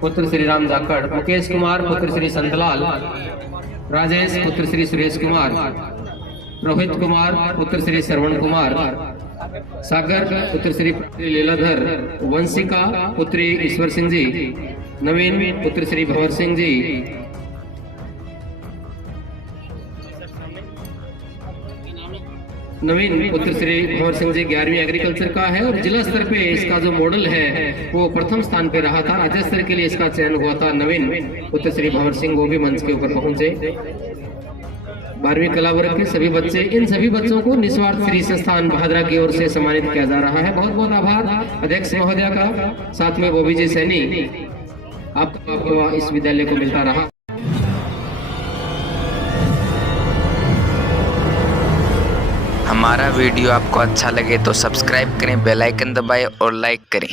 पुत्र श्री राम जाखड़, मुकेश कुमार पुत्र श्री संतलाल, राजेश पुत्र श्री सुरेश कुमार, रोहित कुमार पुत्र श्री श्रवण कुमार, सागर पुत्र श्री लीलाधर, वंशिका पुत्री ईश्वर सिंह जी, नवीन पुत्र श्री भंवर सिंह जी, नवीन पुत्र श्री भंवर सिंह जी 11वीं एग्रीकल्चर का है और जिला स्तर पे इसका जो मॉडल है वो प्रथम स्थान पे रहा था। राज्य स्तर के लिए इसका चयन हुआ था। नवीन पुत्र श्री भंवर सिंह वो भी मंच के ऊपर पहुंचे। 12वीं कला वर्ग के सभी बच्चे, इन सभी बच्चों को निस्वार्थ श्री संस्थान भादरा की ओर से सम्मानित किया जा रहा है। बहुत बहुत आभार अध्यक्ष महोदया का, साथ में बॉबी जी सैनी, आपको इस विद्यालय को मिलता रहा। हमारा वीडियो आपको अच्छा लगे तो सब्सक्राइब करें, बेल आइकन दबाएं और लाइक करें।